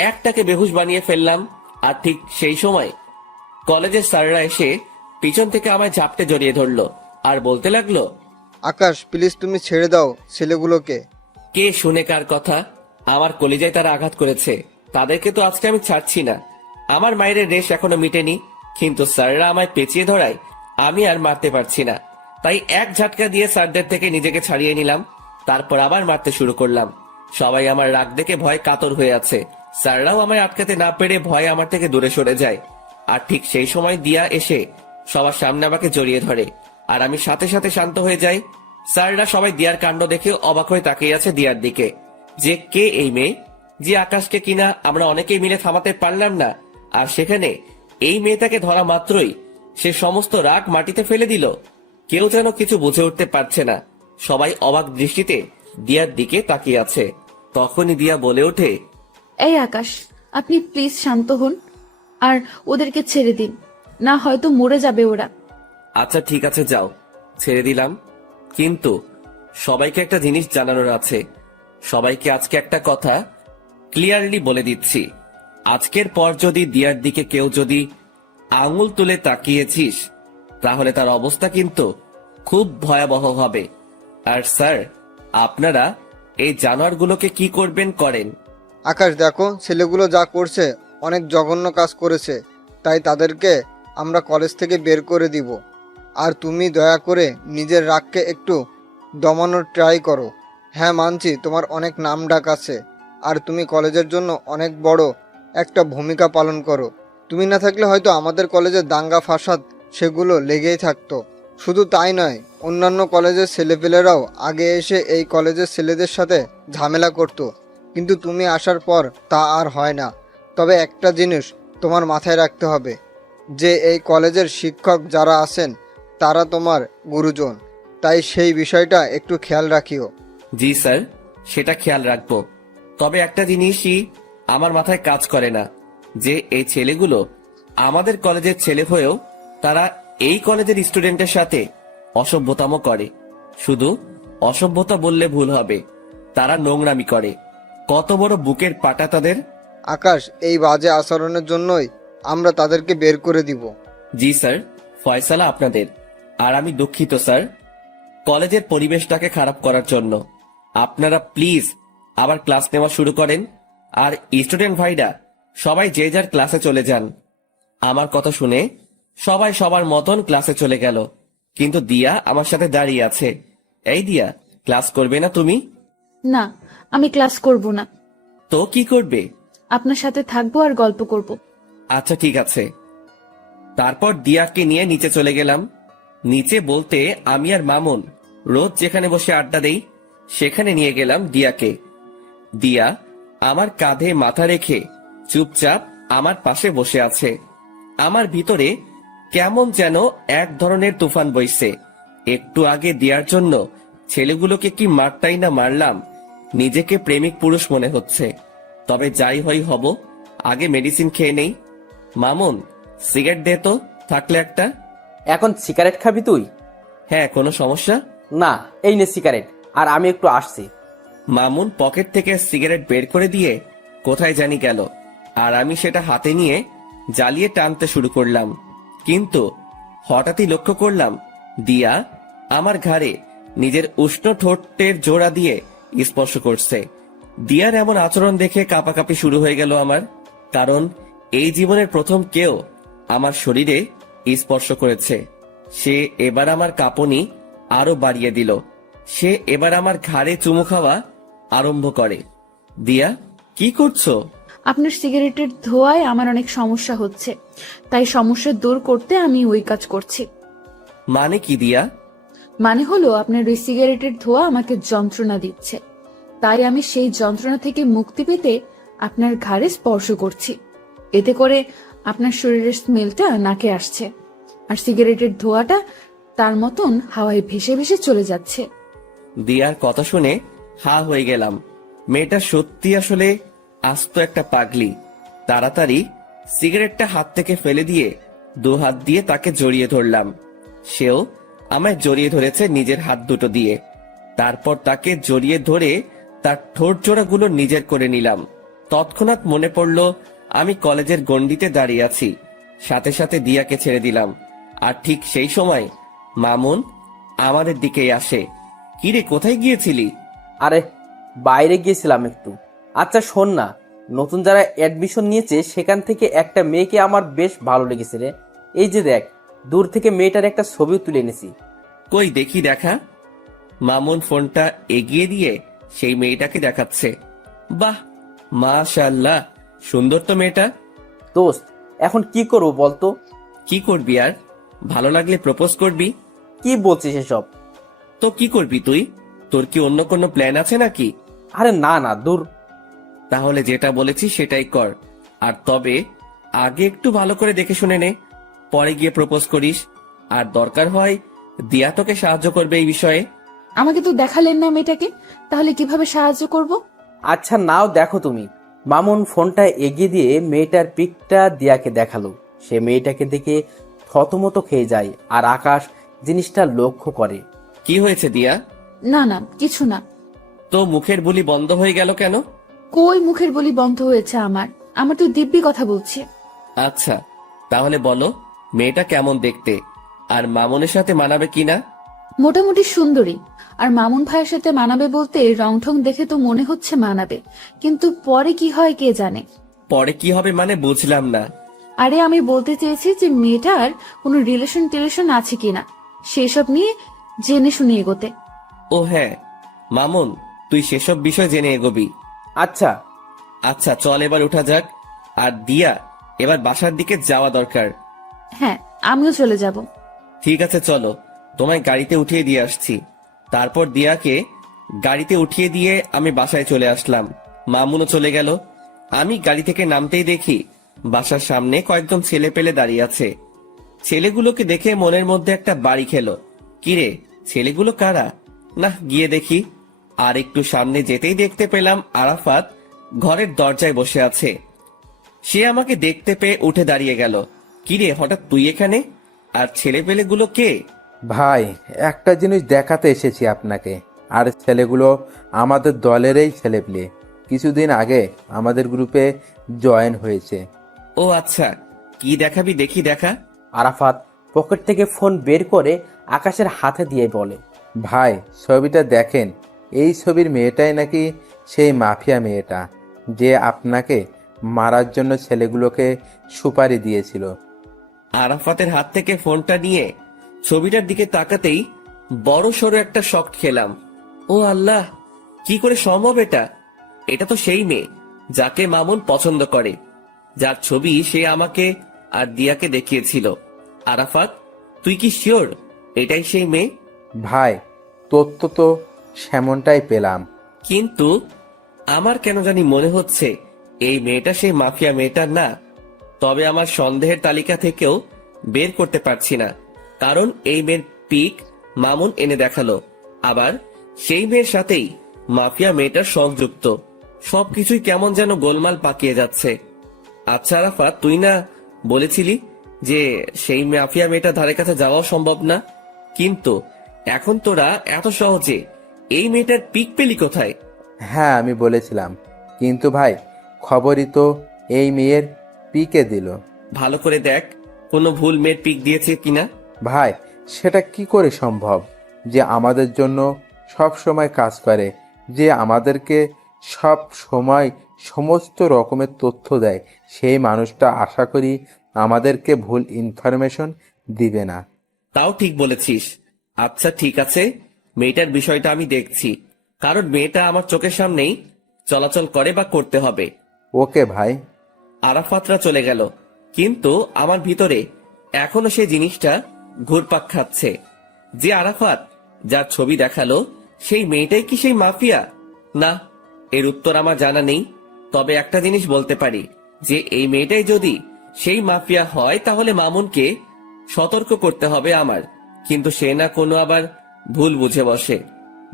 একটাকে বেহুশ বানিয়ে ফেললাম। আর ঠিক সেই সময় কলেজের স্যাররা এসে পিছন থেকে আমায় ঝাপটে জড়িয়ে ধরলো আর বলতে লাগলো, আকাশ প্লিজ তুমি ছেড়ে দাও ছেলেগুলোকে। কে শুনে কার কথা? আমার কলিজায় তারা আঘাত করেছে, তাদেরকে তো আজকে আমি ছাড়ছি না। আমার মায়ের রেশ এখনো মিটেনি, কিন্তু স্যাররা আমায় পেঁচিয়ে ধরায় আমি আর মারতে পারছি না। তাই এক ঝাটকা দিয়ে স্যারদের থেকে নিজেকে ছাড়িয়ে নিলাম। তারপর আবার মারতে শুরু করলাম। সবাই আমার রাগ দেখে ভয় কাতর হয়ে আছে। স্যাররাও আমায় আটকাতে না পেরে ভয়ে আমার থেকে দূরে সরে যায়। আর ঠিক সেই সময় দিয়া এসে সবার সামনে আমাকে জড়িয়ে ধরে, আর আমি সাথে সাথে শান্ত হয়ে যাই। স্যাররা সবাই দিয়ার কাণ্ড দেখে অবাক হয়ে তাকিয়ে আছে দিয়ার দিকে, যে কে এই মেয়ে, যে আকাশকে কিনা আমরা অনেকেই মিলে থামাতে পারলাম না, আর সেখানে এই মেয়েটাকে ধরা মাত্রই সে সমস্ত রাগ মাটিতে ফেলে দিল। কেউ যেন কিছু বুঝে উঠতে পারছে না, সবাই অবাক দৃষ্টিতে দিয়ার দিকে তাকিয়ে আছে। তখনই দিয়া বলে ওঠে, এই আকাশ, আপনি প্লিজ শান্ত হন আর ওদেরকে ছেড়ে দিন, না হয়তো মরে যাবে ওরা। আচ্ছা ঠিক আছে, যাও, ছেড়ে দিলাম। কিন্তু সবাইকে একটা জিনিস জানানোর আছে। সবাইকে আজকে একটা কথা ক্লিয়ারলি বলে দিচ্ছি, আজকের পর যদি দিয়ার দিকে কেউ যদি আঙুল তুলে তাকিয়েছিস, তাহলে তার অবস্থা কিন্তু খুব ভয়াবহ হবে। আর স্যার, আপনারা এই জানোয়ারগুলোকে কি করবেন করেন। আকাশ দেখো, ছেলেগুলো যা করছে অনেক জঘন্য কাজ করেছে, তাই তাদেরকে আমরা কলেজ থেকে বের করে দিব। আর তুমি দয়া করে নিজের রাগকে একটু দমানোর ট্রাই করো। হ্যাঁ মানছি তোমার অনেক নাম ডাক আছে, আর তুমি কলেজের জন্য অনেক বড় একটা ভূমিকা পালন করো। তুমি না থাকলে হয়তো আমাদের কলেজের দাঙ্গা ফাসাদ সেগুলো লেগেই থাকতো। শুধু তাই নয়, অন্যান্য কলেজের ছেলেপেলেরাও আগে এসে এই কলেজের ছেলেদের সাথে ঝামেলা করতো, কিন্তু তুমি আসার পর তা আর হয় না। তবে একটা জিনিস তোমার মাথায় রাখতে হবে যে এই কলেজের শিক্ষক যারা আছেন তারা তোমার গুরুজন, তাই সেই বিষয়টা একটু খেয়াল রাখিও। জি স্যার, সেটা খেয়াল রাখবো। তবে একটা জিনিসই আমার মাথায় কাজ করে না, যে এই ছেলেগুলো আমাদের কলেজের ছেলে হয়েও তারা এই কলেজের স্টুডেন্টের সাথে অসভ্যতামো করে। শুধু অসভ্যতা বললে ভুল হবে, তারা নোংরামি করে। কত বড় বুকের পাটা তাদের। আকাশ, এই বাজে আচরণের জন্যই আমরা তাদেরকে বের করে দিব। জি স্যার, ফয়সালা আপনাদের। আর আমি দুঃখিত স্যার, কলেজের পরিবেশটাকে খারাপ করার জন্য। আপনারা প্লিজ আবার ক্লাস নেওয়া শুরু করেন, আর স্টুডেন্ট ভাইরা সবাই যে যার ক্লাসে চলে যান। আমার কথা শুনে সবাই সবার মতন ক্লাসে চলে গেল, কিন্তু দিয়া আমার সাথে দাঁড়িয়ে আছে। এই দিয়া, ক্লাস করবে না তুমি? না, আমি ক্লাস করব না। তো কি করবে? আপনার সাথে থাকবো আর গল্প করব। আচ্ছা ঠিক আছে। তারপর দিয়াকে নিয়ে নিচে চলে গেলাম। নিচে বলতে আমি আর মামুন রোজ যেখানে বসে আড্ডা দেই সেখানে নিয়ে গেলাম দিয়াকে। দিয়া আমার কাঁধে মাথা রেখে চুপচাপ আমার পাশে বসে আছে। আমার ভিতরে কেমন যেন এক ধরনের তুফান বইছে। একটু আগে দিয়ার জন্য ছেলেগুলোকে কি মারটাই না মারলাম, নিজেকে প্রেমিক পুরুষ মনে হচ্ছে। তবে যাই হই হব, আগে মেডিসিন খেয়ে নেই। মামুন, সিগারেট দে তো, থাকলে একটা। এখন সিগারেট খাবি তুই? হ্যাঁ, কোনো সমস্যা? না, এই নে সিগারেট, আর আমি একটু আসছি। মামুন পকেট থেকে সিগারেট বের করে দিয়ে কোথায় জানি গেল, আর আমি সেটা হাতে নিয়ে জ্বালিয়ে টানতে শুরু করলাম। কিন্তু হঠাৎই লক্ষ্য করলাম দিয়া আমার ঘাড়ে নিজের উষ্ণ ঠোঁটের জোড়া দিয়ে স্পর্শ করছে। দিয়ার এমন আচরণ দেখে কাঁপাকাঁপি শুরু হয়ে গেল আমার, কারণ এই জীবনের প্রথম কেউ আমার শরীরে স্পর্শ করেছে। সে এবার আমার কাঁপুনি আরো বাড়িয়ে দিল। সে এবার আমার ঘাড়ে চুমু খাওয়া আরম্ভ করে। দিয়া, কি করছো? আপনার সিগারেটের ধোঁয়ায় আমার অনেক সমস্যা হচ্ছে, তাই সমস্যা দূর করতে আমি ওই কাজ করছি। মানে কি দিয়া? মানে হলো আপনার ওই সিগারেটের ধোঁয়া আমাকে যন্ত্রণা দিচ্ছে, তাই আমি সেই যন্ত্রণা থেকে মুক্তি পেতে আপনার ঘাড়ে স্পর্শ করছি। এতে করে আপনার শরীরের স্মেলটা নাকে আসছে, আর সিগারেটের ধোঁয়াটা তার মতন হাওয়ায় ভেসে ভেসে চলে যাচ্ছে। দিয়ার কথা শুনে হা হয়ে গেলাম। মেয়েটা সত্যি আসলে আস্ত একটা পাগলি। তাড়াতাড়ি সিগারেটটা হাত থেকে ফেলে দিয়ে দু হাত দিয়ে তাকে জড়িয়ে ধরলাম। সেও আমায় জড়িয়ে ধরেছে নিজের হাত দুটো দিয়ে। তারপর তাকে জড়িয়ে ধরে তার ঠোঁট জোড়াগুলো নিজের করে নিলাম। তৎক্ষণাৎ মনে পড়ল আমি কলেজের গণ্ডিতে দাঁড়িয়ে আছি। সাথে সাথে দিয়াকে ছেড়ে দিলাম। আর ঠিক সেই সময় মামুন আমাদের দিকেই আসে। কিরে, কোথায় গিয়েছিলি? আরে, বাইরে গিয়েছিলাম একটু। আচ্ছা শোন না, নতুন যারা অ্যাডমিশন নিয়েছে সেখান থেকে একটা মেয়েকে আমার বেশ ভালো লেগেছে রে। এই যে দেখ, দূর থেকে মেয়েটার একটা ছবিও তুলে এনেছি। কই দেখি, দেখা। মামুন ফোনটা এগিয়ে দিয়ে সেই মেয়েটাকে দেখাচ্ছে। বাহ, মাশাআল্লাহ, সুন্দর তো মেয়েটা। দোস্ত, এখন কি করবো বলতো? কি করবি আর? ভালো লাগলে প্রপোজ করবি। কি বলছিস এসব? তো কি করবি তুই? তোর কি অন্য কোনো প্ল্যান আছে নাকি? আরে না না, দূর। তাহলে যেটা বলেছি সেটাই কর। আর তবে আগে একটু ভালো করে দেখে শুনে নে, পরে গিয়ে প্রপোজ করিস। আর দরকার হয় দিয়া তোকে সাহায্য করবে এই বিষয়ে। আমাকে তো দেখালেন না মেয়েটাকে, তাহলে কিভাবে সাহায্য করব? আচ্ছা নাও দেখো তুমি। মামুন ফোনটা এগিয়ে দিয়ে মেয়েটার পিকটা দিয়াকে দেখালো। সে মেয়েটাকে দেখে থতমত খেয়ে যায়, আর আকাশ জিনিসটা লক্ষ্য করে। কি হয়েছে দিয়া? না না, কিছু না। তো মুখের বুলি বন্ধ হয়ে গেল কেন? কই মুখের বলি বন্ধ হয়েছে আমার? আমার তো দিব্যি কথা বলছি। আচ্ছা, তাহলে বলো মেয়েটা কেমন দেখতে, আর মামুনের সাথে মানাবে কিনা? মোটামুটি সুন্দরী, আর মামুন ভাইয়ের সাথে মানাবে বলতে রং ঠং দেখে তো মনে হচ্ছে মানাবে, কিন্তু পরে কি হয় কে জানে। পরে কি হবে মানে বুঝলাম না। আরে আমি বলতে চেয়েছি যে মেয়েটার কোনো রিলেশন আছে কিনা সেসব নিয়ে জেনে শুনে এগোতে। ও হ্যাঁ, মামুন তুই সেসব বিষয় জেনে এগোবি। আচ্ছা আচ্ছা চল এবার উঠা যাক। আর দিয়া, এবার বাসার দিকে যাওয়া দরকার। হ্যাঁ, আমিও চলে যাব। ঠিক আছে চলো, তোমায় গাড়িতে উঠিয়ে দিয়ে আসছি। তারপর দিয়াকে গাড়িতে উঠিয়ে দিয়ে আমি বাসায় চলে আসলাম। মামুনও চলে গেল। আমি গাড়ি থেকে নামতেই দেখি বাসার সামনে কয়েকজন ছেলে পেলে দাঁড়িয়ে আছে। ছেলেগুলোকে দেখে মনের মধ্যে একটা বাড়ি খেলো। কিরে, ছেলেগুলো কারা? না, গিয়ে দেখি। আর একটু সামনে যেতেই দেখতে পেলাম আরাফাত ঘরের দরজায় বসে আছে। সে আমাকে দেখতে পেয়ে উঠে দাঁড়িয়ে গেল। কিরে, হঠাৎ তুই এখানে? আর ছেলেপেলেগুলো কে? ভাই, একটা জিনিস দেখাতে এসেছি আপনাকে। আর ছেলেগুলো আমাদের দলেরই ছেলেপেলে, কিছুদিন আগে আমাদের গ্রুপে জয়েন হয়েছে। ও আচ্ছা, কি দেখাবি দেখি, দেখা। আরাফাত পকেট থেকে ফোন বের করে আকাশের হাতে দিয়ে বলে, ভাই, ছবিটা দেখেন। এই ছবির মেয়েটাই নাকি সেই মাফিয়া মেয়েটা যে আপনাকে মারার জন্য ছেলেগুলোকে সুপারি দিয়েছিল। আরাফাতের হাত থেকে ফোনটা নিয়ে ছবিটার দিকে তাকাতেই বড় সড়ো একটা শক খেলাম। ও আল্লাহ, কি করে সম্ভব এটা? এটা তো সেই মেয়ে যাকে মামুন পছন্দ করে, যার ছবি সে আমাকে আর দিয়াকে দেখিয়েছিল। আরাফাত, তুই কি শিওর এটাই সেই মেয়ে? ভাই, তথ্য তো সেমনটাই পেলাম। কিন্তু আমার কেন জানি মনে হচ্ছে এই মেয়েটা সেই মাফিয়া মেয়েটার না। তবে আমার সন্দেহের তালিকা থেকেও বের করতে পারছি না, কারণ এই মেয়ের পিক মামুন এনে দেখালো, আবার সেই মেয়ের সাথেই মাফিয়া মেয়েটার সংযুক্ত। সবকিছুই কেমন যেন গোলমাল পাকিয়ে যাচ্ছে। আচ্ছা আরাফাত, তুই না বলেছিলি যে সেই মাফিয়া মেয়েটা ধারে কাছে যাওয়াও সম্ভব না, কিন্তু এখন তোরা এত সহজে এই মেয়েটার পিক পেলি কোথায়? হ্যাঁ, আমি বলেছিলাম, কিন্তু ভাই খবরই তো এই মেয়ের পিকে দিল। ভালো করে দেখ কোনো ভুল মেয়ের পিক দিয়েছে কিনা। ভাই, সেটা কি করে সম্ভব যে আমাদের জন্য সব সময় কাজ করে, যে আমাদেরকে সব সময় সমস্ত রকমের তথ্য দেয়, সেই মানুষটা আশা করি আমাদেরকে ভুল ইনফরমেশন দিবে না। তাও ঠিক বলেছিস। আচ্ছা ঠিক আছে, মেয়েটার বিষয়টা আমি দেখছি, কারণ মেয়েটা আমার চোখের সামনেই চলাচল করে বা করতে হবে। ওকে ভাই। আরাফাতরা চলে গেল, কিন্তু আমার ভিতরে এখনো সেই জিনিসটা ঘুরপাক খাচ্ছে যে আরাফাত যার ছবি দেখালো সেই মেয়েটাই কি সেই মাফিয়া? না, এর উত্তর আমার জানা নেই। তবে একটা জিনিস বলতে পারি যে এই মেয়েটাই যদি সেই মাফিয়া হয় তাহলে মামুনকে সতর্ক করতে হবে আমার, কিন্তু সে না কোনো আবার ভুল বুঝে বসে।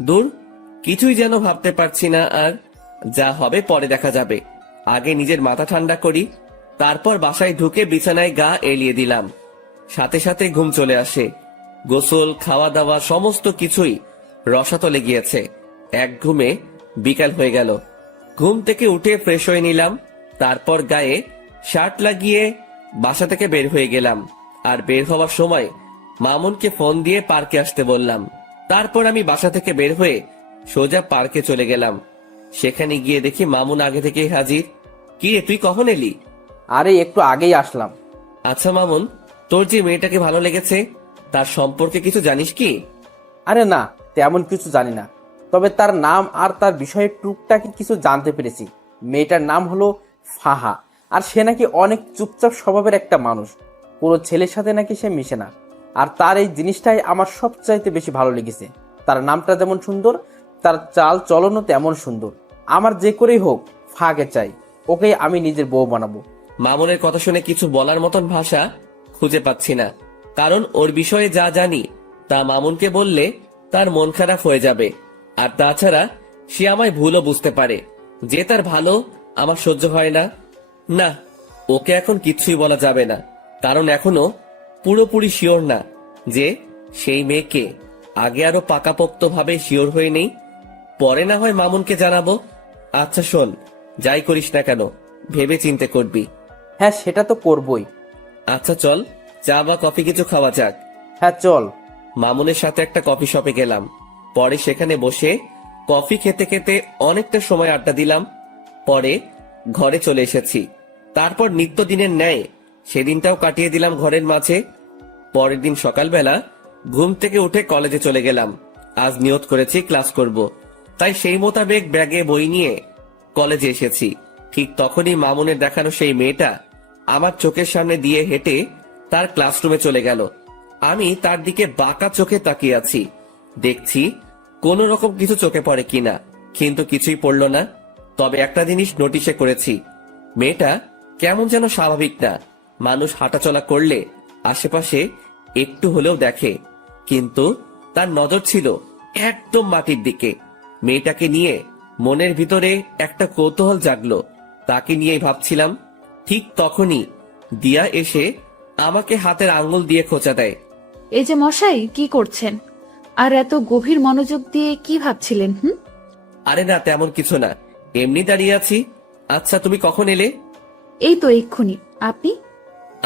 দূর, কিছুই যেন ভাবতে পারছি না, আর যা হবে পরে দেখা যাবে। আগে নিজের মাথা ঠান্ডা করি, তারপর বাসায় ঢুকে বিছানায় গা এলিয়ে দিলাম। সাথে সাথে ঘুম চলে আসে। গোসল, খাওয়া দাওয়া সমস্ত কিছুই রসাতলে গিয়েছে। এক ঘুমে বিকাল হয়ে গেল। ঘুম থেকে উঠে ফ্রেশ হয়ে নিলাম, তারপর গায়ে শার্ট লাগিয়ে বাসা থেকে বের হয়ে গেলাম। আর বের হওয়ার সময় মামুনকে ফোন দিয়ে পার্কে আসতে বললাম। তারপর আমি বাসা থেকে বের হয়ে সোজা পার্কে চলে গেলাম। সেখানে গিয়ে দেখি মামুন আগে থেকেই হাজির। কি রে, তুই কখন এলি? আরে একটু আগেই আসলাম। আচ্ছা মামুন, তোর যে মেয়েটাকে ভালো লেগেছে তার সম্পর্কে কিছু জানিস কি? আরে না, তেমন কিছু জানি না, তবে তার নাম আর তার বিষয়ে টুকটাকি কিছু জানতে পেরেছি। মেয়েটার নাম হলো ফাহা, আর সে নাকি অনেক চুপচাপ স্বভাবের একটা মানুষ। কোনো ছেলের সাথে নাকি সে মিশে না, আর তার এই জিনিসটাই আমার সবচাইতে বেশি ভালো লেগেছে। তার নামটা যেমন সুন্দর, তার চাল চলনও তেমন সুন্দর। আমার যে করেই হোক ফাহাকে চাই, ওকে আমি নিজের বউ বানাবো। মামুনের কথা শুনে কিছু বলার মতন ভাষা খুঁজে পাচ্ছি না, কারণ ওর বিষয়ে যা জানি তা মামুনকে বললে তার মন খারাপ হয়ে যাবে। আর তাছাড়া সে আমায় ভুলও বুঝতে পারে যে তার ভালো আমার সহ্য হয় না। না, ওকে এখন কিছুই বলা যাবে না, কারণ এখনো পুরোপুরি শিওর না যে সেই মেয়েকে। আগে আরো পাকাপোক্ত ভাবে শিওর হয়ে নেই, পরে না হয় মামুনকে জানাবো। আচ্ছা শোন, যাই করিস না কেন ভেবে চিন্তে করবি। হ্যাঁ, সেটা তো করবই। আচ্ছা চল, চা বা কফি কিছু খাওয়া যাক। হ্যাঁ চল। মামুনের সাথে একটা কফি শপে গেলাম। পরে সেখানে বসে কফি খেতে খেতে অনেকটা সময় আড্ডা দিলাম। পরে ঘরে চলে এসেছি। তারপর নিত্যদিনের ন্যায় সেদিনটাও কাটিয়ে দিলাম ঘরের মাঝে। পরের দিন সকালবেলা ঘুম থেকে উঠে কলেজে চলে গেলাম। আজ নিয়ত করেছি ক্লাস করব, তাই সেই মোতাবেক ব্যাগে বই নিয়ে কলেজে এসেছি। ঠিক তখনই মামুনের দেখানো সেই মেয়েটা আমার চোখের সামনে দিয়ে হেঁটে তার ক্লাসরুমে চলে গেল। আমি তার দিকে বাঁকা চোখে তাকিয়ে আছি, দেখছি কোন রকম কিছু চোখে পড়ে কিনা, কিন্তু কিছুই পড়ল না। তবে একটা জিনিস নোটিশে করেছি, মেয়েটা কেমন যেন স্বাভাবিক না। মানুষ হাঁটাচলা করলে আশেপাশে একটু হলেও দেখে, কিন্তু তার নজর ছিল একদম মাটির দিকে। মেয়েটাকে নিয়ে মনের ভিতরে একটা কৌতূহল জাগলো, তাকে নিয়েই ভাবছিলাম। ঠিক তখনই দিয়া এসে আমাকে হাতের আঙ্গুল দিয়ে খোঁচা দেয়। এই যে মশাই, কি করছেন? আর এত গভীর মনোযোগ দিয়ে কি ভাবছিলেন? আরে না, তেমন কিছু না, এমনি দাঁড়িয়ে আছি। আচ্ছা তুমি কখন এলে? এই তো এক্ষুনি। আপনি?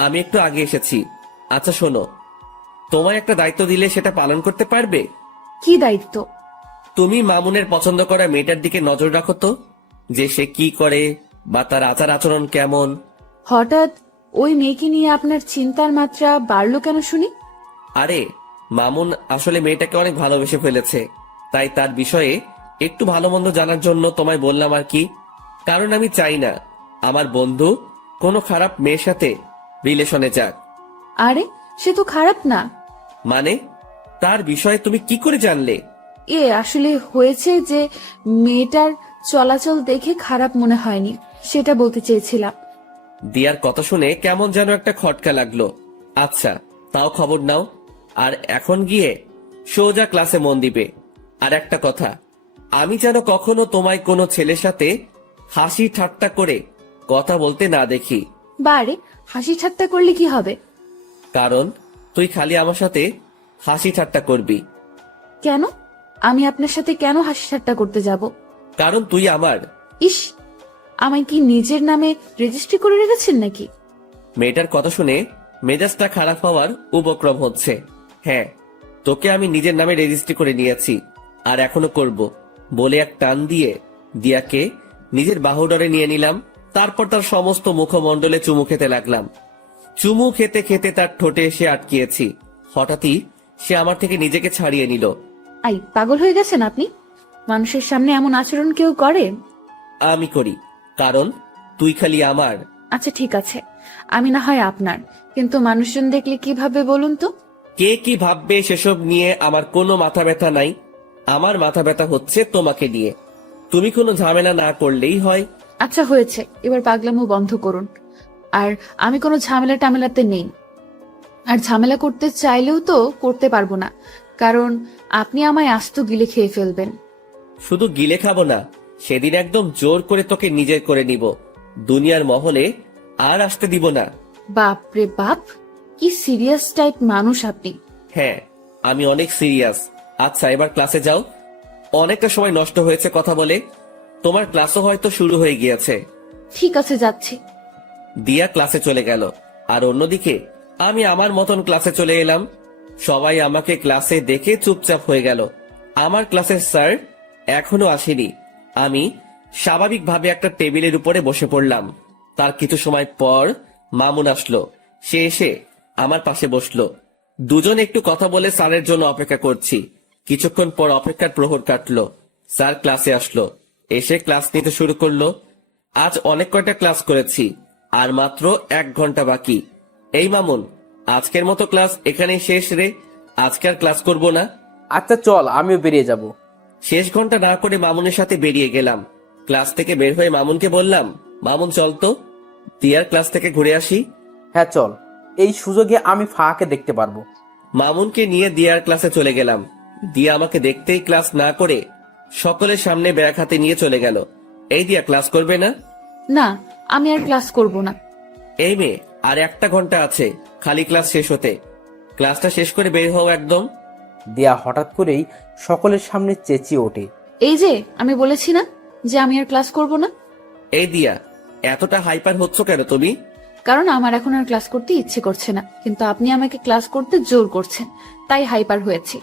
আমি একটু আগে এসেছি। আচ্ছা শোনো, তোমায় একটা দায়িত্ব দিলে সেটা পালন করতে পারবে? কি দায়িত্ব? তুমি মামুনের পছন্দ করা মেয়েটার দিকে নজর রাখো তো, যে সে কি করে বা তার আচার আচরণ কেমন। হঠাৎ ওই মেয়েকে নিয়ে আপনার চিন্তার মাত্রা বাড়লো কেন শুনি? আরে মামুন আসলে মেয়েটাকে অনেক ভালোবেসে ফেলেছে, তাই তার বিষয়ে একটু ভালো মন্দ জানার জন্য তোমায় বললাম আর কি। কারণ আমি চাই না আমার বন্ধু কোনো খারাপ মেয়ের সাথে রিলেশনে যাক। আরে সে তো খারাপ না। মানে তার বিষয়ে তুমি কি করে জানলে? আসলে হয়েছে যে মেয়েটার চলাচল দেখে খারাপ মনে হয়নি, সেটা বলতে চেয়েছিলাম। দিয়ার কথা শুনে কেমন যেন একটা খটকা লাগলো। আচ্ছা তাও খবর নাও, আর এখন গিয়ে সোজা ক্লাসে মন দিবে। আর একটা কথা, আমি যেন কখনো তোমায় কোনো ছেলের সাথে হাসি ঠাট্টা করে কথা বলতে না দেখি। বারে, হাসি ঠাট্টা করলে কি হবে? কারণ তুই খালি আমার সাথে হাসি ঠাট্টা করবি। কেন? আমি আপনার সাথে কেন হাসি ঠাট্টা করতে যাব? কারণ তুই আমার। ইস, আমায় কি নিজের নামে রেজিস্ট্রি করে রেখেছেন নাকি? মেয়েটার কথা শুনে মেজাজটা খারাপ হওয়ার উপক্রম হচ্ছে। হ্যাঁ, তোকে আমি নিজের নামে রেজিস্ট্রি করে নিয়েছি, আর এখনো করব বলে এক টান দিয়ে দিয়াকে নিজের বাহুডরে নিয়ে নিলাম। তারপর তার সমস্ত মুখমণ্ডলে চুমু খেতে লাগলাম। চুমু খেতে খেতে তার ঠোঁটে এসে আটকিয়েছি। হঠাৎই সে আমার থেকে নিজেকে ছাড়িয়ে নিল। আই, পাগল হয়ে গেছেন আপনি? মানুষের সামনে এমন আচরণ কেউ করে? আমি করি, কারণ তুই খালি আমার। আচ্ছা ঠিক আছে, আমি না হয় আপনার, কিন্তু মানুষজন দেখলে কি ভাববে বলুন তো? কে কি ভাববে সেসব নিয়ে আমার কোনো মাথা ব্যথা নাই। আমার মাথা ব্যথা হচ্ছে তোমাকে নিয়ে। তুমি কোনো ঝামেলা না করলেই হয়। আচ্ছা হয়েছে, এবার পাগলামো বন্ধ করুন। আর আমি কোনো ঝামেলা টামেলাতে নেই, আর ঝামেলা করতে চাইলেও তো করতে পারবো না, কারণ আপনি আমায় আস্ত গিলে খেয়ে ফেলবেন। শুধু গিলে খাবো না, সেদিন একদম জোর করে তোকে নিজের করে নিব। দুনিয়ার মহলে আর আসতে দিব না। বাপ রে বাপ, কি সিরিয়াস টাইপ মানুষ আপনি। হ্যাঁ, আমি অনেক সিরিয়াস। আচ্ছা এবার ক্লাসে যাও, অনেকটা সময় নষ্ট হয়েছে কথা বলে। তোমার ক্লাসও হয়তো শুরু হয়ে গিয়েছে। ঠিক আছে, যাচ্ছি। দিয়া ক্লাসে চলে গেল, আর অন্যদিকে আমি আমার মতন ক্লাসে চলে এলাম। সবাই আমাকে ক্লাসে দেখে চুপচাপ হয়ে গেল। আমার ক্লাসের স্যার এখনো আসেনি। আমি স্বাভাবিকভাবে একটা টেবিলের উপরে বসে পড়লাম। তার কিছু সময় পর মামুন আসলো। সে এসে আমার পাশে বসলো। দুজন একটু কথা বলে স্যারের জন্য অপেক্ষা করছি। কিছুক্ষণ পর অপেক্ষার প্রহর কাটলো। স্যার ক্লাসে আসলো, এসে ক্লাস নিতে শুরু করলো। আজ অনেক কয়টা ক্লাস করেছি, আর মাত্র 1 ঘন্টা বাকি। এই মামুন, আজকের মতো ক্লাস এখানেই শেষ রে। আজকে আর ক্লাস করব না। আচ্ছা চল, আমিও বেরিয়ে যাব। শেষ ঘন্টা না করে মামুনের সাথে বেরিয়ে গেলাম। ক্লাস থেকে বের হয়ে মামুনকে বললাম, মামুন চল তো দিয়ার ক্লাস থেকে ঘুরে আসি। হ্যাঁ চল, এই সুযোগে আমি ফাঁকে দেখতে পারবো। মামুনকে নিয়ে দিয়ার ক্লাসে চলে গেলাম। দিয়া আমাকে দেখতেই ক্লাস না করে সকলের সামনে ব্যাগ হাতে নিয়ে চলে গেল। এই দিয়া ক্লাস করবে না? না, আমি আর ক্লাস করব না। এই মেয়ে, আর 1 ঘন্টা আছে খালি ক্লাস শেষ হতে। ক্লাসটা শেষ করে বের হও একদম। দিয়া হঠাৎ করেই সকলের সামনে চেঁচিয়ে ওঠে। এই যে আমি বলেছি না যে আমি আর ক্লাস করব না। এই দিয়া, এতটা হাইপার হচ্ছ কেন তুমি? কারণ আমার এখন আর ক্লাস করতে ইচ্ছে করছে না, কিন্তু আপনি আমাকে ক্লাস করতে জোর করছেন, তাই হাইপার হয়েছি।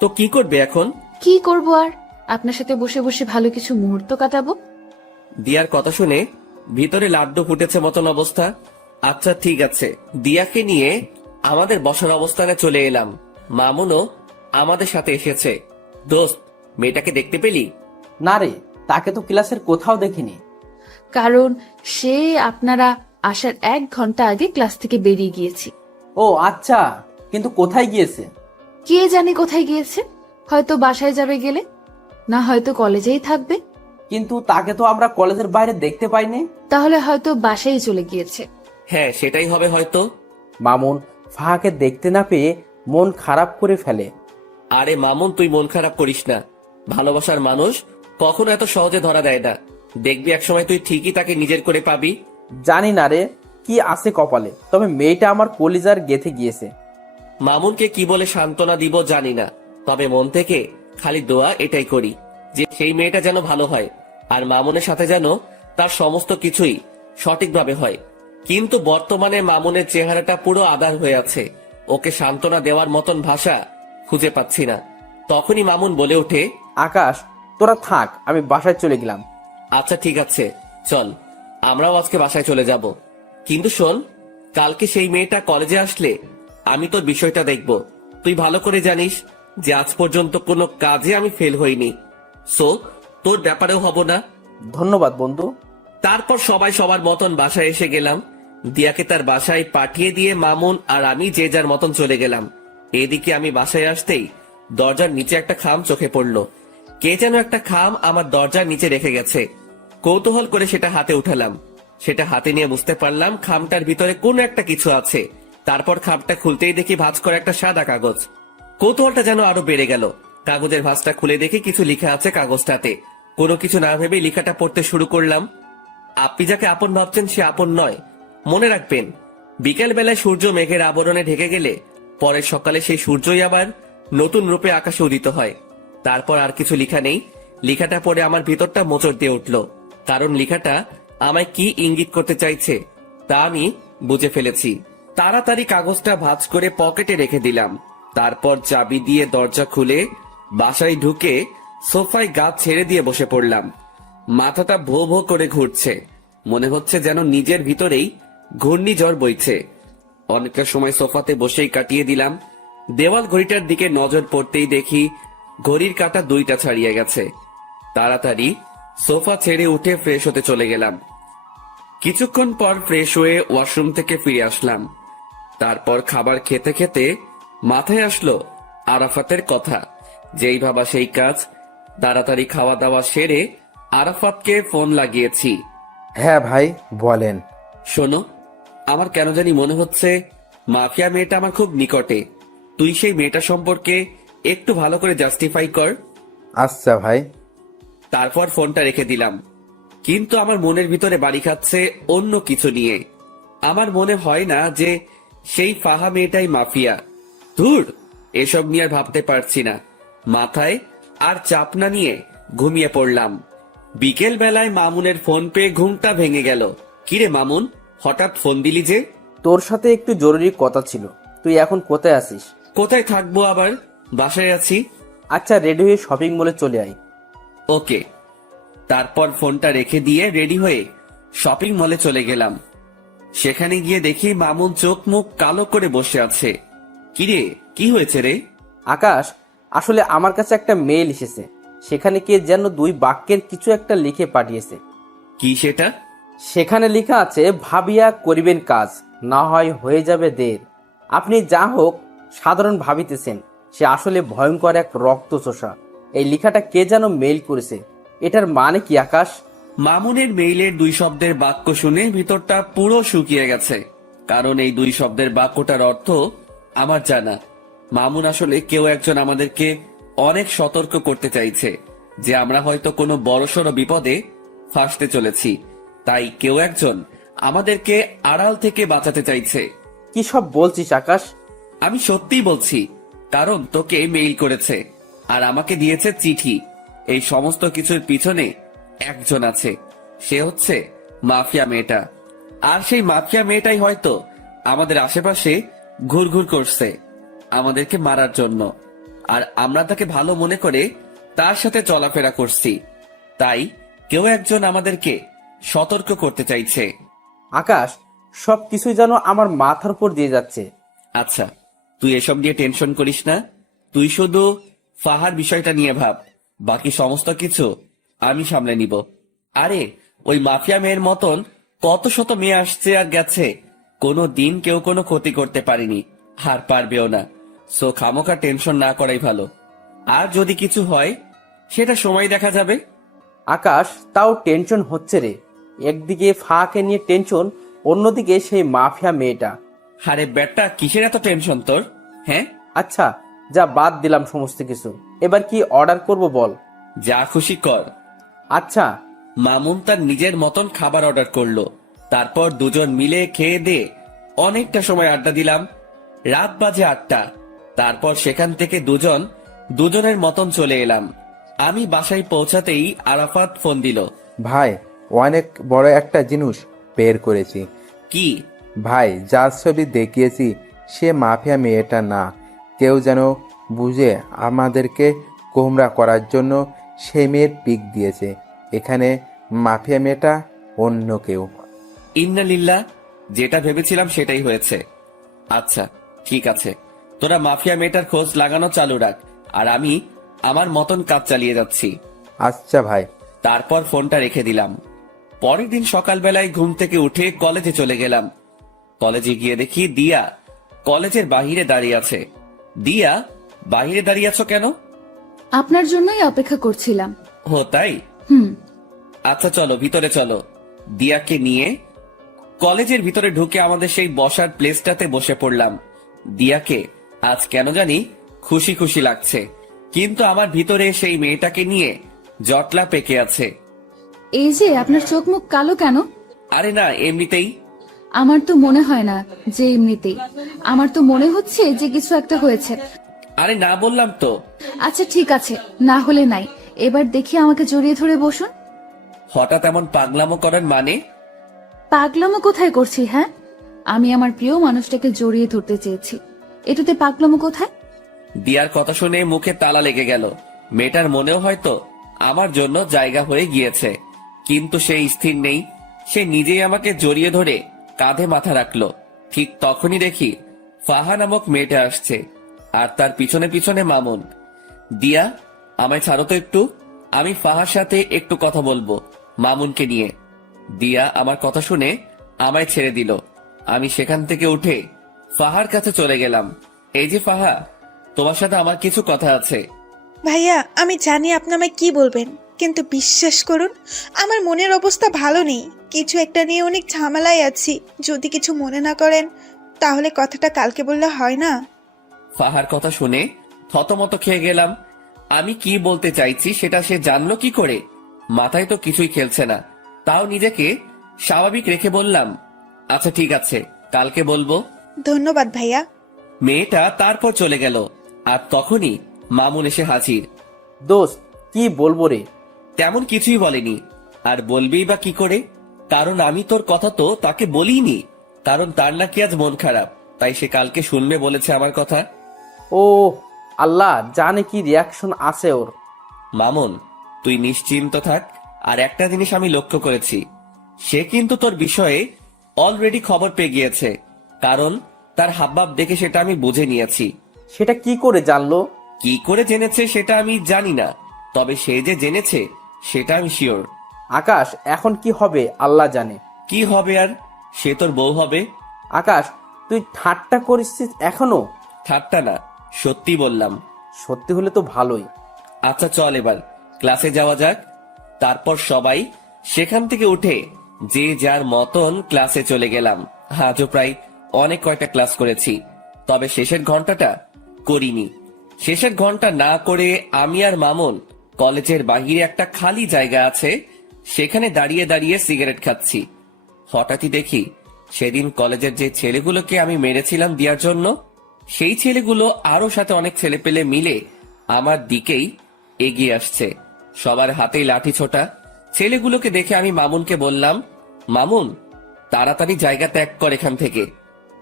তো কি করবে এখন? কি করব আর, আপনার সাথে বসে বসে ভালো কিছু মুহূর্ত কাটাবো। দিয়ার কথা শুনে ভিতরে লাড্ডু ফুটেছে মতন অবস্থা। আচ্ছা ঠিক আছে, দিয়াকে নিয়ে আমাদের বসার অবস্থানে চলে এলাম। মামুনও আমাদের সাথে এসেছে। দোস্ত, মেয়েটাকে দেখতে পেলি? না রে, তাকে তো ক্লাসের কোথাও দেখিনি। কারণ সে আপনারা আসার 1 ঘন্টা আগে ক্লাস থেকে বেরিয়ে গিয়েছি। ও আচ্ছা, কিন্তু কোথায় গিয়েছে? কে জানে কোথায় গিয়েছে, হয়তো বাসায় যাবে গেলে, না হয়তো কলেজেই থাকবে। কিন্তু তাকে তো আমরা কলেজের বাইরে দেখতে পাইনি। তাহলে হয়তো বাসায় চলে গিয়েছে। হ্যাঁ, সেটাই হবে হয়তো। মামুন ফাহাকে দেখতে না পেয়ে মন খারাপ করে ফেলে। আরে মামুন, তুই মন খারাপ করিস না। ভালোবাসার মানুষ কখনো এত সহজে ধরা দেয় না। দেখবি একসময় তুই ঠিকই তাকে নিজের করে পাবি। জানি না রে কি আছে কপালে, তবে মেয়েটা আমার কলিজার গেথে গিয়েছে। মামুনকে কি বলে সান্ত্বনা দিব জানি না, তবে মন থেকে খালি দোয়া এটাই করি যে সেই মেয়েটা যেন ভালো হয়, আর মামুনের সাথে যেন তার সমস্ত কিছুই সঠিকভাবে হয়। কিন্তু বর্তমানে মামুনের চেহারাটা পুরো আধার হয়ে আছে। ওকে সান্ত্বনা দেওয়ার মতন ভাষা খুঁজে পাচ্ছি না। তখনই মামুন বলে ওঠে, আকাশ, তোরা থাক, আমি বাসায় চলে গেলাম। আচ্ছা ঠিক আছে, চল আমরাও আজকে বাসায় চলে যাব। কিন্তু শোন, কালকে সেই মেয়েটা কলেজে আসলে আমি তোর বিষয়টা দেখব। তুই ভালো করে জানিস যে আজ পর্যন্ত কোনো কাজে আমি ফেল হইনি, সো তোর ব্যাপারেও হব না। ধন্যবাদ বন্ধু। তারপর সবাই সবার মতন বাসায় এসে গেলাম। দিয়াকে তার বাসায় পাঠিয়ে দিয়ে মামুন আর আমি যে যার মতন চলে গেলাম। এদিকে আমি বাসায় আসতেই দরজার নিচে একটা খাম চোখে পড়লো। কে যেন একটা খাম আমার দরজার নিচে রেখে গেছে। কৌতূহল করে সেটা হাতে উঠালাম। সেটা হাতে নিয়ে বুঝতে পারলাম খামটার ভিতরে কোনো একটা কিছু আছে। তারপর খামটা খুলতেই দেখি ভাঁজ করা একটা সাদা কাগজ। কৌতূহলটা যেন আরো বেড়ে গেল। কাগজের ভাঁজটা খুলে দেখি কিছু লেখা আছে কাগজটাতে। কোনো কিছু না ভেবে লেখাটা পড়তে শুরু করলাম। আপনি যাকে আপন ভাবছেন সে আপন নয়। মনে রাখবেন, বিকেল বেলায় সূর্য মেঘের আবরণে ঢেকে গেলে পরের সকালে সেই সূর্যই আবার নতুন রূপে আকাশে উদিত হয়। তারপর আর কিছু লেখা নেই। লেখাটা পড়ে আমার ভিতরটা মোচড় দিয়ে উঠল, কারণ লেখাটা আমায় কি ইঙ্গিত করতে চাইছে তা আমি বুঝে ফেলেছি। তাড়াতাড়ি কাগজটা ভাঁজ করে পকেটে রেখে দিলাম। তারপর চাবি দিয়ে দরজা খুলে বাসায় ঢুকে সোফায় গা ছেড়ে দিয়ে বসে পড়লাম। মাথাটা ভো ভো করে ঘুরছে, মনে হচ্ছে যেন নিজের ভিতরেই ঘূর্ণিঝড় বইছে। অনেকটা সময় সোফাতে বসেই কাটিয়ে দিলাম। দেওয়াল ঘড়িটার দিকে নজর পড়তেই দেখি ঘড়ির কাঁটা 2টা ছাড়িয়ে গেছে। তাড়াতাড়ি সোফা ছেড়ে উঠে ফ্রেশ হতে চলে গেলাম। কিছুক্ষণ পর ফ্রেশ হয়ে ওয়াশরুম থেকে ফিরে আসলাম। তারপর খাবার খেতে খেতে মাথায় আসলো আরাফাতের কথা। যেই ভাবা সেই কাজ। তাড়াতাড়ি খাওয়া দাওয়া সেরে আরাফাতকে ফোন লাগিয়েছি। হ্যাঁ ভাই, বলেন। শোনো, আমার কেন জানি মনে হচ্ছে মাফিয়া মেয়েটা আমার খুব নিকটে। তুই সেই মেয়েটা সম্পর্কে একটু ভালো করে জাস্টিফাই কর। আচ্ছা ভাই। তারপর ফোনটা রেখে দিলাম। কিন্তু আমার মনের ভিতরে বাড়ি খাচ্ছে অন্য কিছু নিয়ে। আমার মনে হয় না যে সেই ফাহা মেয়েটাই মাফিয়া। ধুর, এসব নিয়ে আর ভাবতে পারছি না। মাথায় আর চাপ না নিয়ে ঘুমিয়ে পড়লাম। বিকেল বেলায় মামুনের ফোন পেয়ে ঘুমটা ভেঙে গেল। কিরে মামুন, হঠাৎ ফোন দিলি যে? তোর সাথে একটু জরুরি কথা ছিল। তুই এখন কোথায় আছিস? কোথায় থাকবো আবার, বাসায় আছি। আচ্ছা, রেডি হয়ে শপিং মলে চলে আয়। ওকে। তারপর ফোনটা রেখে দিয়ে রেডি হয়ে শপিং মলে চলে গেলাম। সেখানে গিয়ে দেখি মামুন চোখ মুখ কালো করে বসে আছে। কিরে, কি হয়েছে রে? আকাশ, আসলে আমার কাছে একটা মেইল এসেছে। সেখানে কে যেন 2 বাক্যের কিছু একটা লিখে পাঠিয়েছে। কি সেটা? সেখানে লেখা আছে, ভাবিয়া করিবেন কাজ, না হয় হয়ে যাবে দের। আপনি যা হোক সাধারণ ভাবিতেছেন, সে আসলে ভয়ঙ্কর এক রক্তচোষা। এই লেখাটা কে যেন মেইল করেছে। এটার মানে কি আকাশ? মামুনের মেইলের 2 শব্দের বাক্য শুনে ভিতরটা পুরো শুকিয়ে গেছে। কারণ এই 2 শব্দের বাক্যটার অর্থ আমার জানা। মামুন আসলে কেউ একজন আমাদেরকে অনেক সতর্ক করতে চাইছে যে আমরা হয়তো কোনো বড়সড় বিপদে ফাঁসতে চলেছি। তাই কেউ একজন আমাদেরকে আড়াল থেকে বাঁচাতে চাইছে। কি সব বলছিস আকাশ? আমি সত্যিই বলছি, কারণ তোকে মেইল করেছে আর আমাকে দিয়েছে চিঠি। এই সমস্ত কিছুর পিছনে একজন আছে, সে হচ্ছে মাফিয়া মেয়েটা। আর সেই মাফিয়া মেয়েটাই হয়তো আমাদের আশেপাশে ঘুরঘুর করছে আমাদেরকে মারার জন্য। আর আমরা তাকে ভালো মনে করে তার সাথে চলাফেরা করছি। তাই কেউ একজন আমাদেরকে সতর্ক করতে চাইছে। আকাশ, সব কিছুই যেন আমার মাথার উপর দিয়ে যাচ্ছে। আচ্ছা, তুই এসব নিয়ে টেনশন করিস না। তুই শুধু ফাহার বিষয়টা নিয়ে ভাব, বাকি সমস্ত কিছু আমি সামলে নিব। আরে, ওই মাফিয়া মেয়ের মতন কত শত মেয়ে আসছে আর গেছে, কোনো দিন কেউ কোনো ক্ষতি করতে পারেনি, আর পারবেও না। সো খামোখা টেনশন না করাই ভালো। আর যদি কিছু হয় সেটা সময় দেখা যাবে। আকাশ, তাও টেনশন হচ্ছে রে। একদিকে ফাঁকে নিয়ে টেনশন, অন্যদিকে সেই মাফিয়া মেয়েটা। আরে বেটা, কিসের এত টেনশন তোর? হ্যাঁ, আচ্ছা, যা বাদ দিলাম সমস্ত কিছু। এবার কি অর্ডার করব বল? যা খুশি কর। আচ্ছা। মামুন তার নিজের মতন খাবার অর্ডার করলো। তারপর দুজন মিলে খেয়ে দিয়ে অনেকটা সময় আড্ডা দিলাম। রাত বাজে 8টা। তারপর সেখান থেকে দুজনের মতন চলে এলাম। আমি বাসায় পৌঁছাতেই আরাফাত ফোন দিল। ভাই, অনেক বড় একটা জিনিস বের করেছি। কি? ভাই, যার ছবি দেখিয়েছি সে মাফিয়া মেয়েটা না। কেউ যেন বুঝে আমাদেরকে গোমরা করার জন্য সে মেয়ের পিক দিয়েছে। এখানে মাফিয়া মেয়েটা অন্য কেউ। ইন্না লিল্লাহ, যেটা ভেবেছিলাম সেটাই হয়েছে। আচ্ছা ঠিক আছে, তোরা মাফিয়া মেয়েটার খোঁজ লাগানো চালু রাখ, আর আমি আমার মতন কাজ চালিয়ে যাচ্ছি। আচ্ছা ভাই। তারপর ফোনটা রেখে দিলাম। পরের দিন সকালবেলায় ঘুম থেকে উঠে কলেজে চলে গেলাম। কলেজে গিয়ে দেখি দিয়া কলেজের বাহিরে দাঁড়িয়ে আছে। দিয়া, বাহিরে দাঁড়িয়ে আছো কেন? আপনার জন্যই অপেক্ষা করছিলাম। ও তাই? হুম। আচ্ছা চলো ভিতরে চলো। দিয়াকে নিয়ে কলেজের ভিতরে ঢুকে আমাদের সেই বসার প্লেসটাতে বসে পড়লাম। দিয়াকে আজ কেন জানি খুশি খুশি লাগছে, কিন্তু আমার ভিতরে সেই মেয়েটাকে নিয়ে জটলা পেকে আছে। এই যে আপনার চোখ মুখ কালো কেন? আরে না, এমনিতেই। আমার তো মনে হয় না যে এমনিতেই, আমার তো মনে হচ্ছে যে কিছু একটা হয়েছে। আরে না বললাম তো। আচ্ছা ঠিক আছে, না হলে নাই। এবার দেখি আমাকে জড়িয়ে ধরে বসুন। হঠাৎ এমন পাগলামো করার মানে? পাগলামো কোথায় করছি? হ্যাঁ, আমি আমার প্রিয় মানুষটাকে জড়িয়ে ধরতে চেয়েছি, এটাতে পাগলামো কোথায়? দিয়ার কথা শুনে মুখে তালা লেগে গেল। মেয়েটার মনেও হয়তো আমার জন্য জায়গা হয়ে গিয়েছে, কিন্তু সে স্থির নেই। সে নিজেই আমাকে জড়িয়ে ধরে কাঁধে মাথা রাখলো। ঠিক তখনই দেখি ফাহা নামক মেয়েটা আসছে, আর তার পিছনে পিছনে মামুন। দিয়া, আমায় ছাড়ো তো একটু, আমি ফাহার সাথে একটু কথা বলবো মামুনকে নিয়ে। দিয়া আমার কথা শুনে আমায় ছেড়ে দিল। আমি সেখান থেকে উঠে ফাহার কাছে চলে গেলাম। এই যে ফাহা, তোমার সাথে আমার কিছু কথা আছে। ভাইয়া, আমি জানি আপনি আমায় কি বলবেন, কিন্তু বিশ্বাস করুন আমার মনের অবস্থা ভালো নেই। কিছু একটা নিয়ে অনেক ঝামেলায় আছি। যদি কিছু মনে না করেন তাহলে কথাটা কালকে বললে হয় না? ফাহার কথা শুনে থতমত খেয়ে গেলাম। আমি কি বলতে চাইছি সেটা সে জানলো কি করে? মাথায় তো কিছুই খেলছে না। তাও নিজেকে স্বাভাবিক রেখে বললাম, আচ্ছা ঠিক আছে, কালকে বলবো। ধন্যবাদ ভাইয়া। মেয়েটা তারপর চলে গেল, আর তখনই মামুন এসে হাজির। দোস্ত, কি বলবো রে? তেমন কিছুই বলেনি, আর বলবেই বা কি করে? কারণ আমি তোর কথা তো তাকে বলিনি, কারণ তার নাকি আজ মন খারাপ, তাই সে কালকে শুনবে বলেছে আমার কথা। ও আল্লাহ জানে কি রিয়াকশন আছে ওর। মামুন, তুই নিশ্চিন্ত থাক। আর একটা জিনিস আমি লক্ষ্য করেছি, সে কিন্তু তোর বিষয়ে অলরেডি খবর পেয়ে গিয়েছে, কারণ তার হাবভাব দেখে সেটা আমি বুঝে নিয়েছি। সেটা কি করে জানলো? কি করে জেনেছে সেটা আমি জানি না, তবে সে যে জেনেছে সেটা আমি শিওর। আকাশ, এখন কি হবে আল্লাহ জানে। কি হবে আর? সে তোর বউ হবে। আকাশ, তুই ঠাট্টা করিস এখনো? ঠাট্টা না, সত্যি বললাম। সত্যি হলে তো ভালোই। আচ্ছা চল এবার ক্লাসে যাওয়া যাক। তারপর সবাই সেখান থেকে উঠে যে যার মতন ক্লাসে চলে গেলাম। আজও প্রায় অনেক কয়টা ক্লাস করেছি, তবে শেষের ঘন্টাটা করিনি। শেষের ঘন্টা না করে আমি আর মামুন কলেজের বাহিরে একটা খালি জায়গা আছে, সেখানে দাঁড়িয়ে দাঁড়িয়ে সিগারেট খাচ্ছি। হঠাৎই দেখি সেদিন কলেজের যে ছেলেগুলোকে আমি মেরেছিলাম দিয়ার জন্য, সেই ছেলেগুলো আরো সাথে অনেক ছেলে পেলে মিলে আমার দিকেই এগিয়ে আসছে। সবার হাতেই লাঠি ছোটা। ছেলেগুলোকে দেখে আমি মামুনকে বললাম, মামুন তাড়াতাড়ি জায়গা ত্যাগ কর এখান থেকে।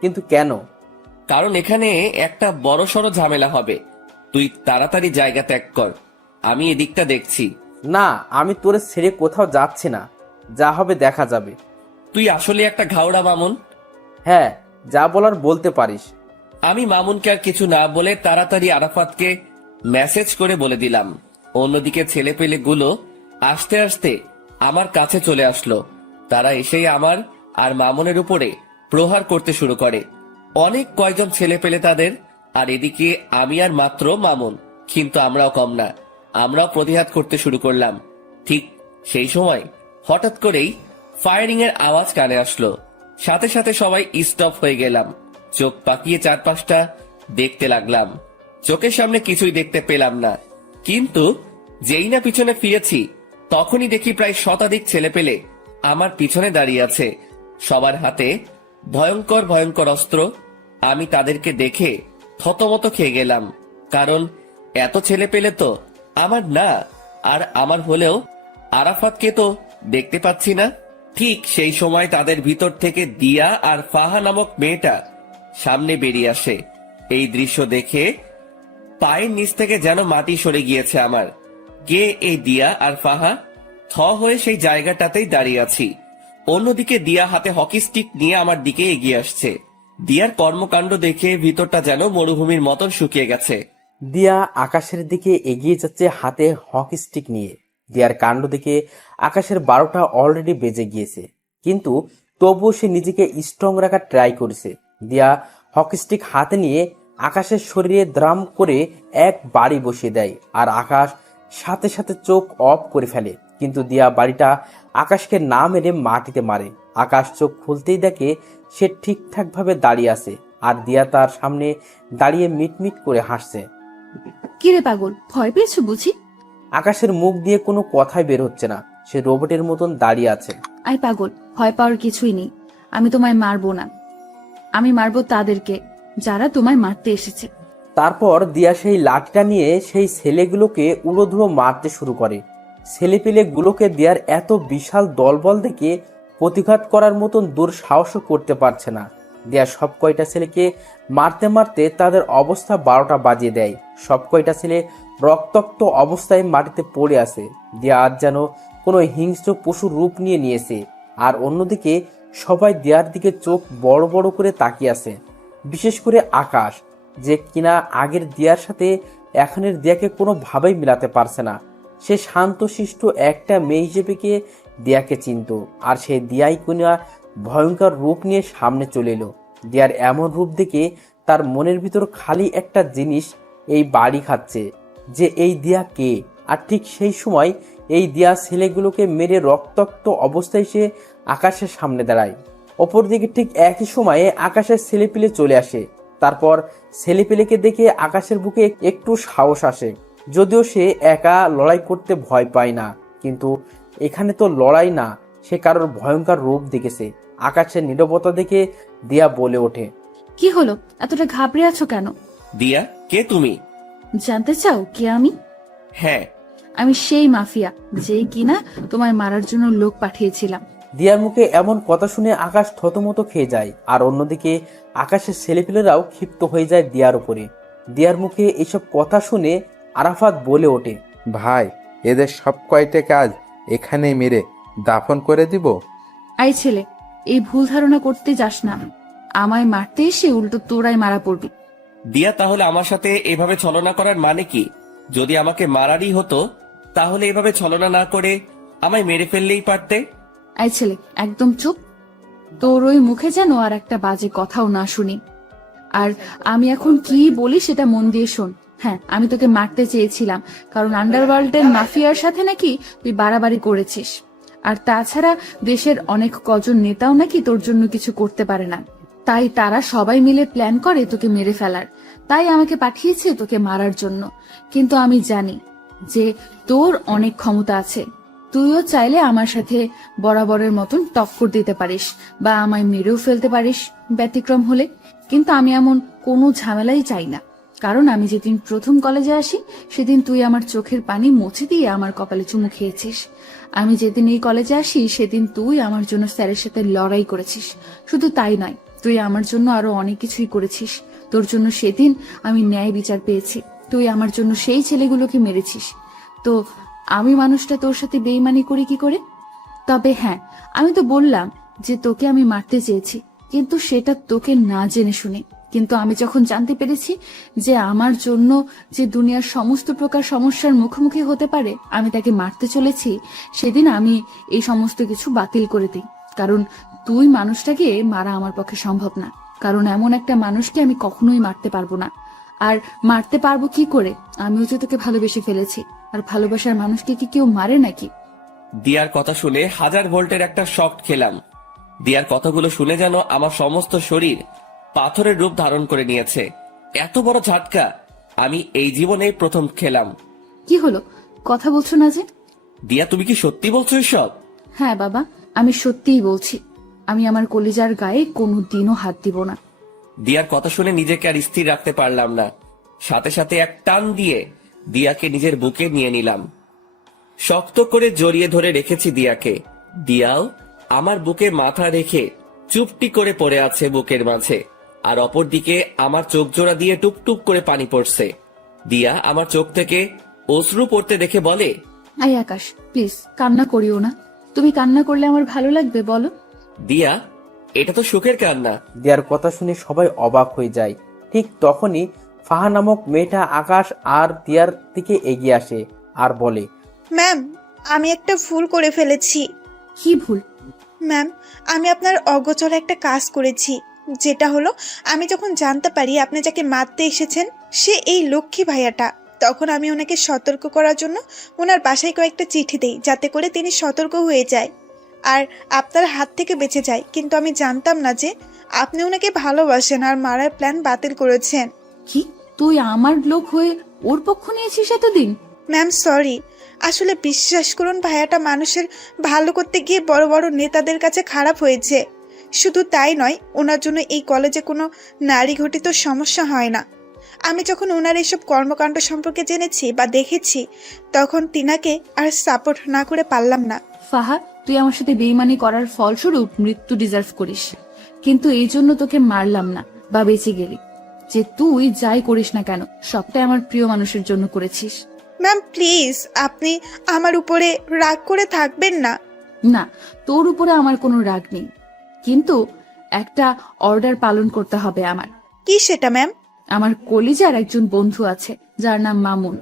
কিন্তু কেন? কারণ এখানে একটা বড়সড় ঝামেলা হবে। তুই তাড়াতাড়ি জায়গা ত্যাগ কর, আমি এদিকটা দেখছি। না, আমি তোরে ছেড়ে কোথাও যাচ্ছি না, যা হবে দেখা যাবে। তুই আসলে একটা ঘাওড়া মামুন। হ্যাঁ, যা বলার বলতে পারিস। আমি মামুনকে আর কিছু না বলে তাড়াতাড়ি আরাফাতকে মেসেজ করে বলে দিলাম। অন্যদিকে ছেলেপেলে গুলো আস্তে আস্তে আমার কাছে চলে আসলো। তারা এসেই আমার আর মামুনের উপরে প্রহার করতে শুরু করে। অনেক কয়জন ছেলে পেলে তাদের, আর এদিকে আমি আর মাত্র মামুন। কিন্তু আমরাও কম না, আমরাও প্রতিহাত করতে শুরু করলাম। ঠিক সেই সময় হঠাৎ করেই ফায়ারিং এর আওয়াজ কানে আসলো। সাথে সাথে সবাই স্টপ হয়ে গেলাম। চোখ পাকিয়ে চারপাশটা দেখতে লাগলাম। চোখের সামনে কিছুই দেখতে পেলাম না, কিন্তু যেই না পিছনে ফিরেছি তখনই দেখি প্রায় শতাধিক ছেলে পেলে আমার পিছনে দাঁড়িয়ে আছে, সবার হাতে ভয়ঙ্কর ভয়ঙ্কর অস্ত্র। আমি তাদেরকে দেখে থতমত খেয়ে গেলাম, কারণ এত ছেলে পেলে তো আমার না, আর আমার হলেও আরাফাতকে তো দেখতে পাচ্ছি না। ঠিক সেই সময় তাদের ভিতর থেকে দিয়া আর ফাহা নামক মেয়েটা সামনে বেরিয়ে আসে। এই দৃশ্য দেখে পায়ের নিচ থেকে যেন মাটি সরে গিয়েছে আমার। কে এই দিয়া আর ফাহা? থ হয়ে সেই জায়গাটাতেই দাঁড়িয়ে আছি। অন্যদিকে দিয়া হাতে হকি স্টিক নিয়ে আমার দিকে এগিয়ে আসছে। দিয়ার কর্মকাণ্ড দেখে ভিতরটা যেন মরুভূমির মতন শুকিয়ে গেছে। দিয়া আকাশের দিকে এগিয়ে যাচ্ছে হাতে হকি স্টিক নিয়ে। দিয়ার কাণ্ড দেখে আকাশের 12টা অলরেডি বেজে গিয়েছে, কিন্তু তবুও সে নিজেকে স্ট্রং রাখার ট্রাই করেছে। দিয়া হকি স্টিক হাতে নিয়ে আকাশের শরীরে দ্রাম করে এক বাড়ি বসিয়ে দেয়, আর আকাশ সাথে সাথে চোখ অফ করে ফেলে। কিন্তু দিয়া বাড়িটা আকাশকে না মেরে মাটিতে মারে। আকাশ চোখ খুলতেই দেখে সে ঠিকঠাক ভাবে দাঁড়িয়ে আছে, আর দিয়া তার সামনে দাঁড়িয়ে মিটমিট করে হাসছে। কিরে পাগল, ভয় পেয়েছো বুঝি? আকাশের মুখ দিয়ে কোনো কথাই বের হচ্ছে না, সে রোবটের মতন দাঁড়িয়ে আছে। আই পাগল, ভয় পাওয়ার কিছুই নেই। আমি তোমায় মারবো না, আমি মারবো তাদেরকে যারা তোমায় মারতে এসেছে। তারপর দিয়া সেই লাঠিটা নিয়ে সেই ছেলেগুলোকে উড়োধুড়ো মারতে শুরু করে। ছেলেপিলেগুলোকে দিয়ার এত বিশাল দলবল দেখে প্রতিঘাত করার মতন দুঃসাহসও করতে পারছে না। দিয়া সব কয়টা ছেলেকে মারতে মারতে তাদের অবস্থা 12টা বাজিয়ে দেয়। সব কয়টা ছেলে রক্তাক্ত অবস্থায় মাটিতে পড়ে আছে। দিয়া আজ যেন কোনো হিংস্র পশুর রূপ নিয়েছে। আর অন্যদিকে সবাই দিয়ার দিকে চোখ বড় বড় করে তাকিয়ে আছে, বিশেষ করে আকাশ, যে কিনা আগের দিয়ার সাথে এখনের দিয়াকে কোনোভাবেই মিলাতে পারছে না। সে শান্তশিষ্ট একটা মেয়ে হিসেবে দিয়াকে চিনত, আর সেই দিয়াই কিনা ভয়ঙ্কর রূপ নিয়ে সামনে চলে এলো। দিয়ার এমন রূপ দেখে তার মনের ভিতর খালি একটা জিনিস এই বাড়ি খাচ্ছে, যে এই দিয়া কে। আর ঠিক সেই সময় এই দিয়া ছেলেগুলোকে মেরে রক্তাক্ত অবস্থায় সে আকাশের সামনে দাঁড়ায়। অপরদিকে ঠিক একই সময়ে আকাশের ছেলেপিলে চলে আসে। তারপর ছেলেপিলেকে দেখে আকাশের বুকে একটু সাহস আসে, যদিও সে একা লড়াই করতে ভয় পায় না। কিন্তু এখানে তো লড়াই না, সে কারোর ভয়ঙ্কর রূপ দেখেছে। আকাশের নীরবতা দেখে দিয়া বলে ওঠে, কি হলো, এতটা ঘাবড়ে আছো কেন? দিয়া, কে তুমি? জানতে চাও কে আমি? হ্যাঁ। আমি সেই মাফিয়া যেই কিনা তোমায় মারার জন্য লোক পাঠিয়েছিলাম। দিয়ার মুখে এমন কথা শুনে আকাশ থতমত খেয়ে যায়, আর অন্যদিকে আকাশের ছেলেপিলেরাও ক্ষিপ্ত হয়ে যায় দিয়ার উপরে। দিয়ার মুখে এইসব কথা শুনে আরাফাত বলে ওঠে, ভাই, এদের সব কয়টা কাজ এখানেই মেরে দাফন করে দিব। আই ছেলে, এই ভুল ধারণা করতে যাস না। আমায় মারতে এসে উল্টো তোরাই মারা পড়বি। দিয়া, তাহলে আমার সাথে এভাবে ছলনা করার মানে কি? যদি আমাকে মারারই হতো তাহলে এভাবে ছলনা না করে আমায় মেরে ফেললেই পারতে। আই ছেলে, একদম চুপ। তোর ওই মুখে যেন আর একটা বাজে কথাও না শুনি। আর আমি এখন কি বলি সেটা মন দিয়ে শোন। হ্যাঁ, আমি তোকে মারতে চেয়েছিলাম, কারণ আন্ডারওয়ার্ল্ডের মাফিয়ার সাথে নাকি তুই বাড়াবাড়ি করেছিস। আর তাছাড়া দেশের অনেক কজন নেতাও নাকি তোর জন্য কিছু করতে পারে না, তাই তারা সবাই মিলে প্ল্যান করে তোকে মেরে ফেলার। তাই আমাকে পাঠিয়েছে তোকে মারার জন্য। কিন্তু আমি জানি যে তোর অনেক ক্ষমতা আছে, তুইও চাইলে আমার সাথে বরাবরের মতন টক্কর দিতে পারিস বা আমায় মেরেও ফেলতে পারিস ব্যতিক্রম হলে। কিন্তু আমি এমন কোনো ঝামেলাই চাই না, কারণ আমি যেদিন প্রথম কলেজে আসি সেদিন তুই আমার চোখের পানি মুছে দিয়ে আমার কপালে চুমু খেয়েছিস। আমি যেদিন এই কলেজে আসি সেদিন তুই আমার জন্য স্যারের সাথে লড়াই করেছিস। শুধু তাই নয়, তুই আমার জন্য আরো অনেক কিছুই করেছিস। তোর জন্য সেদিন আমি ন্যায় বিচার পেয়েছি। তুই আমার জন্য সেই ছেলেগুলোকে মেরেছিস। তো আমি মানুষটা তোর সাথে বেইমানি করি কি করে? তবে হ্যাঁ, আমি তো বললাম যে তোকে আমি মারতে চেয়েছি, কিন্তু সেটা তোকে না জেনে শুনে। কিন্তু আমি যখন জানতে পেরেছি যে আমার জন্য যে দুনিয়ার সমস্ত প্রকার সমস্যার মুখোমুখি হতে পারে আমি তাকে মারতে চলেছি, সেদিন আমি এই সমস্ত কিছু বাতিল করে দিই। কারণ তুই মানুষটাকে মারা আমার পক্ষে সম্ভব না, কারণ এমন একটা মানুষকে আমি কখনোই মারতে পারবো না। আর মারতে পারবো কি করে? আমিও যে তোকে ভালোবেসে ফেলেছি, আর ভালোবাসার মানুষকে কি কেউ মারে নাকি? দিয়ার কথা শুনে 1000 ভোল্টের একটা শক খেলাম। দিয়ার কথাগুলো শুনে যেন আমার সমস্ত শরীর পাথরের রূপ ধারণ করে নিয়েছে। এত বড় ঝাটকা আমি এই জীবনে প্রথম খেলাম। কি হলো, কথা বলছো না যে? দিয়া, তুমি কি সত্যি বলছো এসব? হ্যাঁ বাবা, আমি সত্যিই বলছি। আমি আমার কলিজার গায়ে কোনো দিনও হাত দিব না। দিয়ার কথা শুনে নিজেকে আর স্থির রাখতে পারলাম না। সাথে সাথে এক টান দিয়ে দিয়াকে নিজের বুকে নিয়ে নিলাম। শক্ত করে জড়িয়ে ধরে রেখেছি দিয়াকে। দিয়াও আমার বুকে মাথা রেখে চুপটি করে পড়ে আছে বুকের মাঝে, আর অপরদিকে আমার চোখ জোড়া দিয়ে টুপটুপ করে পানি পড়ছে। দিয়া আমার চোখ থেকে অশ্রু পড়তে দেখে বলে, আই আকাশ, প্লিজ কান্না করিও না। তুমি কান্না করলে আমার ভালো লাগবে বলো? দিয়া, এটা তো সুখের কান্না। দিয়ার কথা শুনে সবাই অবাক হয়ে যায়। ঠিক তখনই ফাহা নামক মেয়েটা আকাশ আর দিয়ার দিকে এগিয়ে আসে আর বলে, ম্যাম, আমি একটা ভুল করে ফেলেছি। কি ভুল? ম্যাম, আমি আপনার অগোচরে একটা কাজ করেছি, যেটা হলো আমি যখন জানতে পারি আপনি যাকে মারতে এসেছেন সে এই লক্ষ্মী ভাইয়াটা, তখন আমি ওনাকে সতর্ক করার জন্য ওনার বাসায় কয়েকটা চিঠি দেই, যাতে করে তিনি সতর্ক হয়ে যায় আর আপনার হাত থেকে বেঁচে যায়। কিন্তু আমি জানতাম না যে আপনি ওনাকে ভালোবাসেন আর মারার প্ল্যান বাতিল করেছেন। কি, তুই আমার লোক হয়ে ওর পক্ষ নিয়েছিস এতদিন? ম্যাম সরি, আসলে বিশ্বাস করুন ভাইয়াটা মানুষের ভালো করতে গিয়ে বড় বড় নেতাদের কাছে খারাপ হয়েছে। শুধু তাই নয়, ওনার জন্য এই কলেজে কোনো নারী ঘটিত সমস্যা হয় না। আমি যখন ওনার এইসব কর্মকাণ্ড সম্পর্কে জেনেছি বা দেখেছি, তখন তিনাকে আর সাপোর্ট না করে পারলাম না। ফাহা, তুই আমার সাথে বেইমানি করার ফলস্বরূপ মৃত্যু ডিজার্ভ করিস, কিন্তু এই জন্য তোকে মারলাম না বা বেঁচে গেলি। যে তুই যাই করিস না কেন, সবটাই আমার প্রিয় মানুষের জন্য করেছিস। ম্যাম প্লিজ, আপনি আমার উপরে রাগ করে থাকবেন না। না, তোর উপরে আমার কোনো রাগ নেই, কিন্তু একটা অর্ডার পালন করতে হবে আমার। কি সেটা ম্যাম? আমার কলিজার একজন বন্ধু আছে যার নাম মামুন।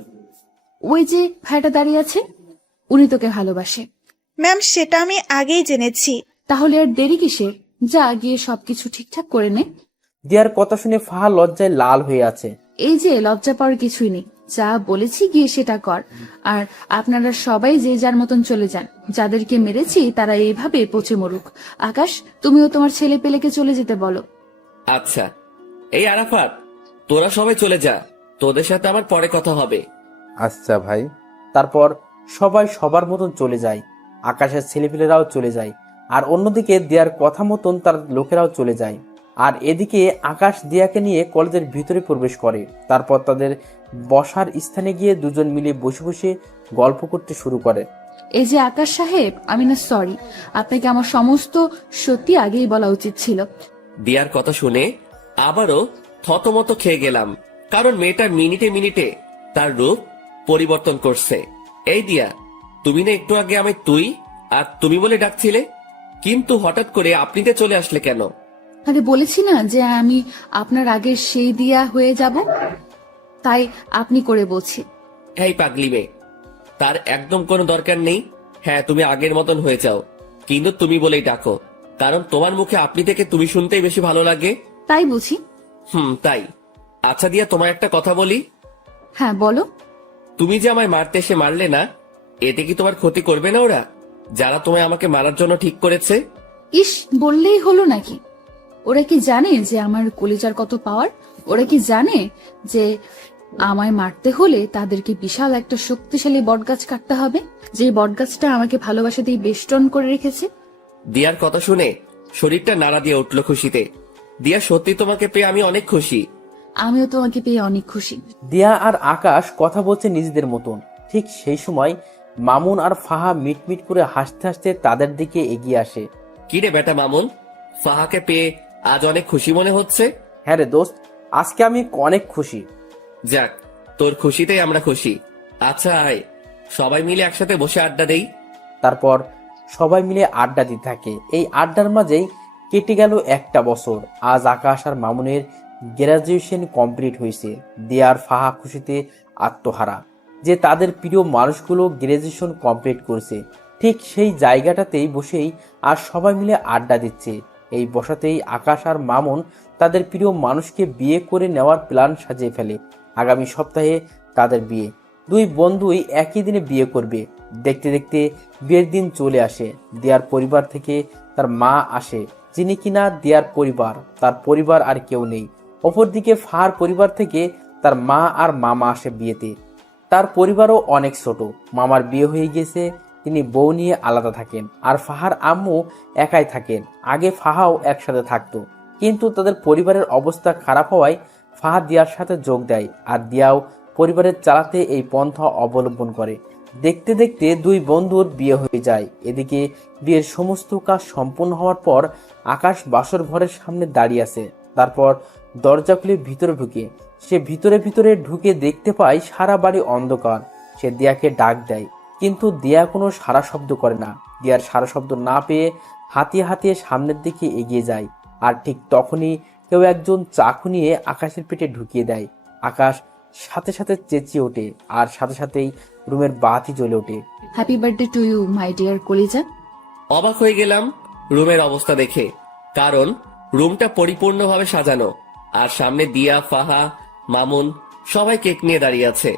ওই যে ভাইটা দাঁড়িয়ে আছে, উনি তোকে ভালোবাসে। ম্যাম সেটা আমি আগেই জেনেছি। তাহলে আর দেরি কিসের? যা গিয়ে সবকিছু ঠিকঠাক করে নে। দিয়ার কথা শুনে ফাহা লজ্জায় লাল হয়ে আছে। এই যে লজ্জা পাওয়ার কিছুই নেই, যা বলেছি গিয়ে সেটা কর। আর আপনারা সবাই যে যার মতন চলে যান, যাদেরকে মেরেছি তারা এইভাবে পচে মরুক। আকাশ, তুমিও তোমার ছেলে পেলেকে চলে যেতে বলো। আচ্ছা, এই আরাফাত, তোরা সবাই চলে যা, তোদের সাথে আমার পরে কথা হবে। আচ্ছা ভাই। তারপর সবাই সবার মতন চলে যায়। আকাশের ছেলেপেলেরাও চলে যায়, আর অন্যদিকে দিয়ার কথা মতন তার লোকেরাও চলে যায়। আর এদিকে আকাশ দিয়াকে নিয়ে কলেজের ভিতরে প্রবেশ করে। তারপর তাদের বসার স্থানে গিয়ে দুজন মিলে বসে বসে গল্প করতে শুরু করে। এই যে আকাশ সাহেব, আমি না সরি, আপনাকে আমার সমস্ত সত্যি আগেই বলা উচিত ছিল। দিয়ার কথা শুনে আবারও থতমত খেয়ে গেলাম, কারণ মেয়েটা মিনিটে মিনিটে তার রূপ পরিবর্তন করছে। এই দিয়া, তুমি না একটু আগে আমায় তুই আর তুমি বলে ডাকছিলে, কিন্তু হঠাৎ করে আপনিতে চলে আসলে কেন? আরে বলেছি না যে আমি আপনার আগে সেই দিয়া হয়ে যাব, তাই আপনি করে বলছি। এই পাগলি মেয়ে, তার একদম কোনো দরকার নেই। হ্যাঁ, তুমি আগের মতন হয়ে যাও, কিন্তু তুমি বলেই ডাকো, কারণ তোমার মুখে আপনি থেকে তুমি শুনতেই বেশি ভালো লাগে। তাই বুঝি? তাই। আচ্ছা দিয়া, তোমায় একটা কথা বলি। হ্যাঁ বলো। তুমি যে আমায় মারতে এসে মারলে না, এতে কি তোমার ক্ষতি করবে না ওরা, যারা তোমায় আমাকে মারার জন্য ঠিক করেছে? ইস, বললেই হলো নাকি? ওরা কি জানে যে আমার কলিজার কত পাওয়ার? ওরা কি জানে যে আমায় মারতে হলে তাদেরকে বিশাল একটা শক্তিশালী বটগাছ কাটতে হবে, যে বটগাছটা আমাকে ভালোবাসাতেই বেষ্টন করে রেখেছে? দিয়ার কথা শুনে শরীরটা নাড়া দিয়ে উঠলো খুশিতে। দিয়া, সত্যি তোমাকে পেয়ে আমি অনেক খুশি। আমিও তোমাকে পেয়ে অনেক খুশি। দিয়া আর আকাশ কথা বলছে নিজেদের মতন। ঠিক সেই সময় মামুন আর ফাহা মিটমিট করে হাসতে হাসতে তাদের দিকে এগিয়ে আসে। কি রে বেটা মামুন, ফাহাকে পেয়ে আজ অনেক খুশি মনে হচ্ছে? হ্যাঁ রে দোস্ত, আজকে আমি অনেক খুশি। যাক, তোর খুশিতেই আমরা খুশি। আচ্ছা আয়, সবাই মিলে একসাথে বসে আড্ডা দেই। তারপর সবাই মিলে আড্ডা দিতে থাকে। এই আড্ডার মাঝেই কেটে গেল একটা বছর। আজ আকাশ আর মামুনের গ্রাজুয়েশন কমপ্লিট হয়েছে। দিয়া আর ফাহা খুশিতে আত্মহারা যে তাদের প্রিয় মানুষগুলো গ্রাজুয়েশন কমপ্লিট করছে। ঠিক সেই জায়গাটাতেই বসেই আর সবাই মিলে আড্ডা দিচ্ছে। এই বসাতেই আকাশ আর মামুন তাদের প্রিয় মানুষকে বিয়ে করে নেওয়ার প্ল্যান সাজিয়ে ফেলে। আগামী সপ্তাহে তাদের বিয়ে। দুই বন্ধুই একই দিনে বিয়ে করবে। দেখতে দেখতে বিয়ের দিন চলে আসে। দিয়ার পরিবার থেকে তার মা আসে, যিনি কিনা দিয়ার পরিবার, তার পরিবার আর কেউ নেই। অপরদিকে ফাহার পরিবার থেকে তার মা আর মামা আসে বিয়েতে। তার পরিবারও অনেক ছোট। মামার বিয়ে হয়ে গেছে, তিনি বউ নিয়ে আলাদা থাকেন। আর ফাহার আম্মু একাই থাকেন। আগে ফাহাও একসাথে থাকতো, কিন্তু তাদের পরিবারের অবস্থা খারাপ হওয়ায় ফাহা দিয়ার সাথে যোগ দেয়, আর দিয়াও পরিবারের চালাতে এই পন্থা অবলম্বন করে। দেখতে দেখতে দুই বন্ধুর বিয়ে হয়ে যায়। এদিকে বিয়ের সমস্ত কাজ সম্পূর্ণ হওয়ার পর আকাশ বাসর ঘরের সামনে দাঁড়িয়ে আছে। তারপর দরজা খুলে ভিতরে ঢুকে সে ভিতরে ঢুকে দেখতে পায় সারা বাড়ি অন্ধকার। সে দিয়াকে ডাক দেয়, কিন্তু দিয়া কোনো সারা শব্দ করে না। দিয়ার সারা শব্দ না পেয়ে হাতিয়ে হাতিয়ে সামনের দিকে এগিয়ে যায়। আর ঠিক তখনই কেউ একজন চাকু নিয়ে আকাশের পেটে ঢুকিয়ে দেয়। আকাশ সাথে সাথে চেঁচিয়ে ওঠে আর সাথে সাথেই রুমের বাতি জ্বলে ওঠে। Happy birthday to you my dear কলিজা। অবাক হয়ে গেলাম রুমের অবস্থা দেখে, কারণ রুমটা পরিপূর্ণভাবে সাজানো আর সামনে দিয়া, ফাহা, মামুন সবাই কেক নিয়ে দাঁড়িয়ে আছে।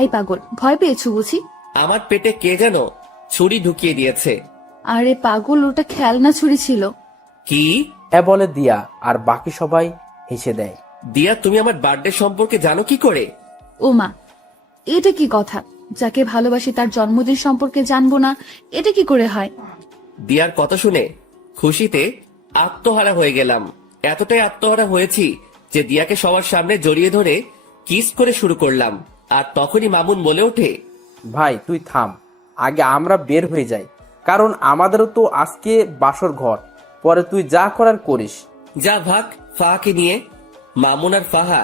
এই পাগল, ভয় পেয়েছো বুঝি? আমার পেটে কে যেন ছুরি ঢুকিয়ে দিয়েছে। আরে পাগল, ওটা খেলনা ছুরি ছিল। কি? বলে দিয়া, আর বাকি সবাই হেসে দেয়। দিয়া, তুমি আমার বার্থডে সম্পর্কে জানো কি করে? ও মা, এটা কি কথা? যাকে ভালোবাসি তার জন্মদিন সম্পর্কে জানবো না, এটা কি করে হয়? দিয়ার কথা শুনে খুশিতে আত্মহারা হয়ে গেলাম। এতটাই আত্মহারা হয়েছি যে দিয়াকে সবার সামনে জড়িয়ে ধরে কিস করে শুরু করলাম। আর তখনই মামুন বলে ওঠে, ভাই তুই থাম, আগে আমরা বের হয়ে যাই, কারণ আমাদেরও তো আজকে বাসর ঘর। পরে তুই যা করার করিস। যা ভাগ ফাহাকে নিয়ে। মামুন আর ফাহা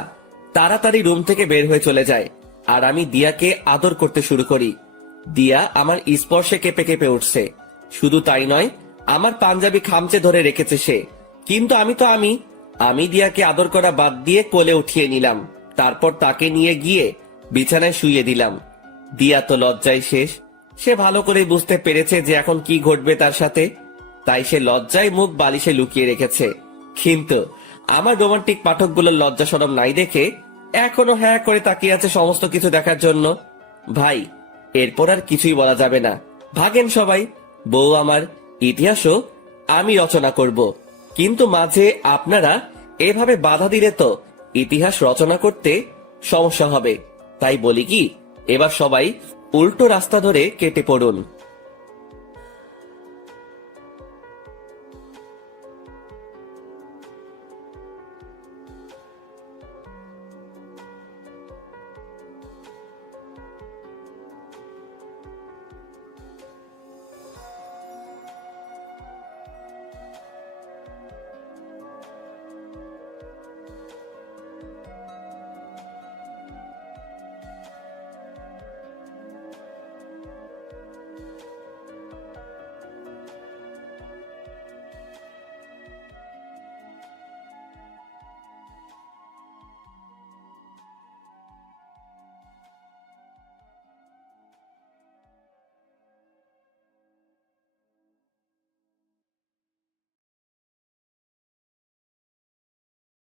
তাড়াতাড়ি রুম থেকে বের হয়ে চলে যায় আর আমি দিয়াকে আদর করতে শুরু করি। দিয়া আমার স্পর্শে কেঁপে কেঁপে উঠছে। শুধু তাই নয়, আমার পাঞ্জাবি খামচে ধরে রেখেছে সে। কিন্তু আমি দিয়াকে আদর করা বাদ দিয়ে কোলে উঠিয়ে নিলাম। তারপর তাকে নিয়ে গিয়ে বিছানায় শুইয়ে দিলাম। দিয়া তো লজ্জায় শেষ। সে ভালো করে বুঝতে পেরেছে যে এখন কি ঘটবে তার সাথে, তাই সে লজ্জায় মুখ বালিশে লুকিয়ে রেখেছে। কিন্তু আমার রোমান্টিক পাঠকগুলোর লজ্জা শরম নাই দেখে এখনো হ্যাঁ করে তাকিয়ে আছে সমস্ত কিছু দেখার জন্য। ভাই, এরপর আর কিছুই বলা যাবে না। ভাগেন সবাই। বউ আমার, ইতিহাসও আমি রচনা করব, কিন্তু মাঝে আপনারা এভাবে বাধা দিলে তো ইতিহাস রচনা করতে সমস্যা হবে। তাই বলি কি, এবার সবাই উল্টো রাস্তা ধরে কেটে পড়ুন।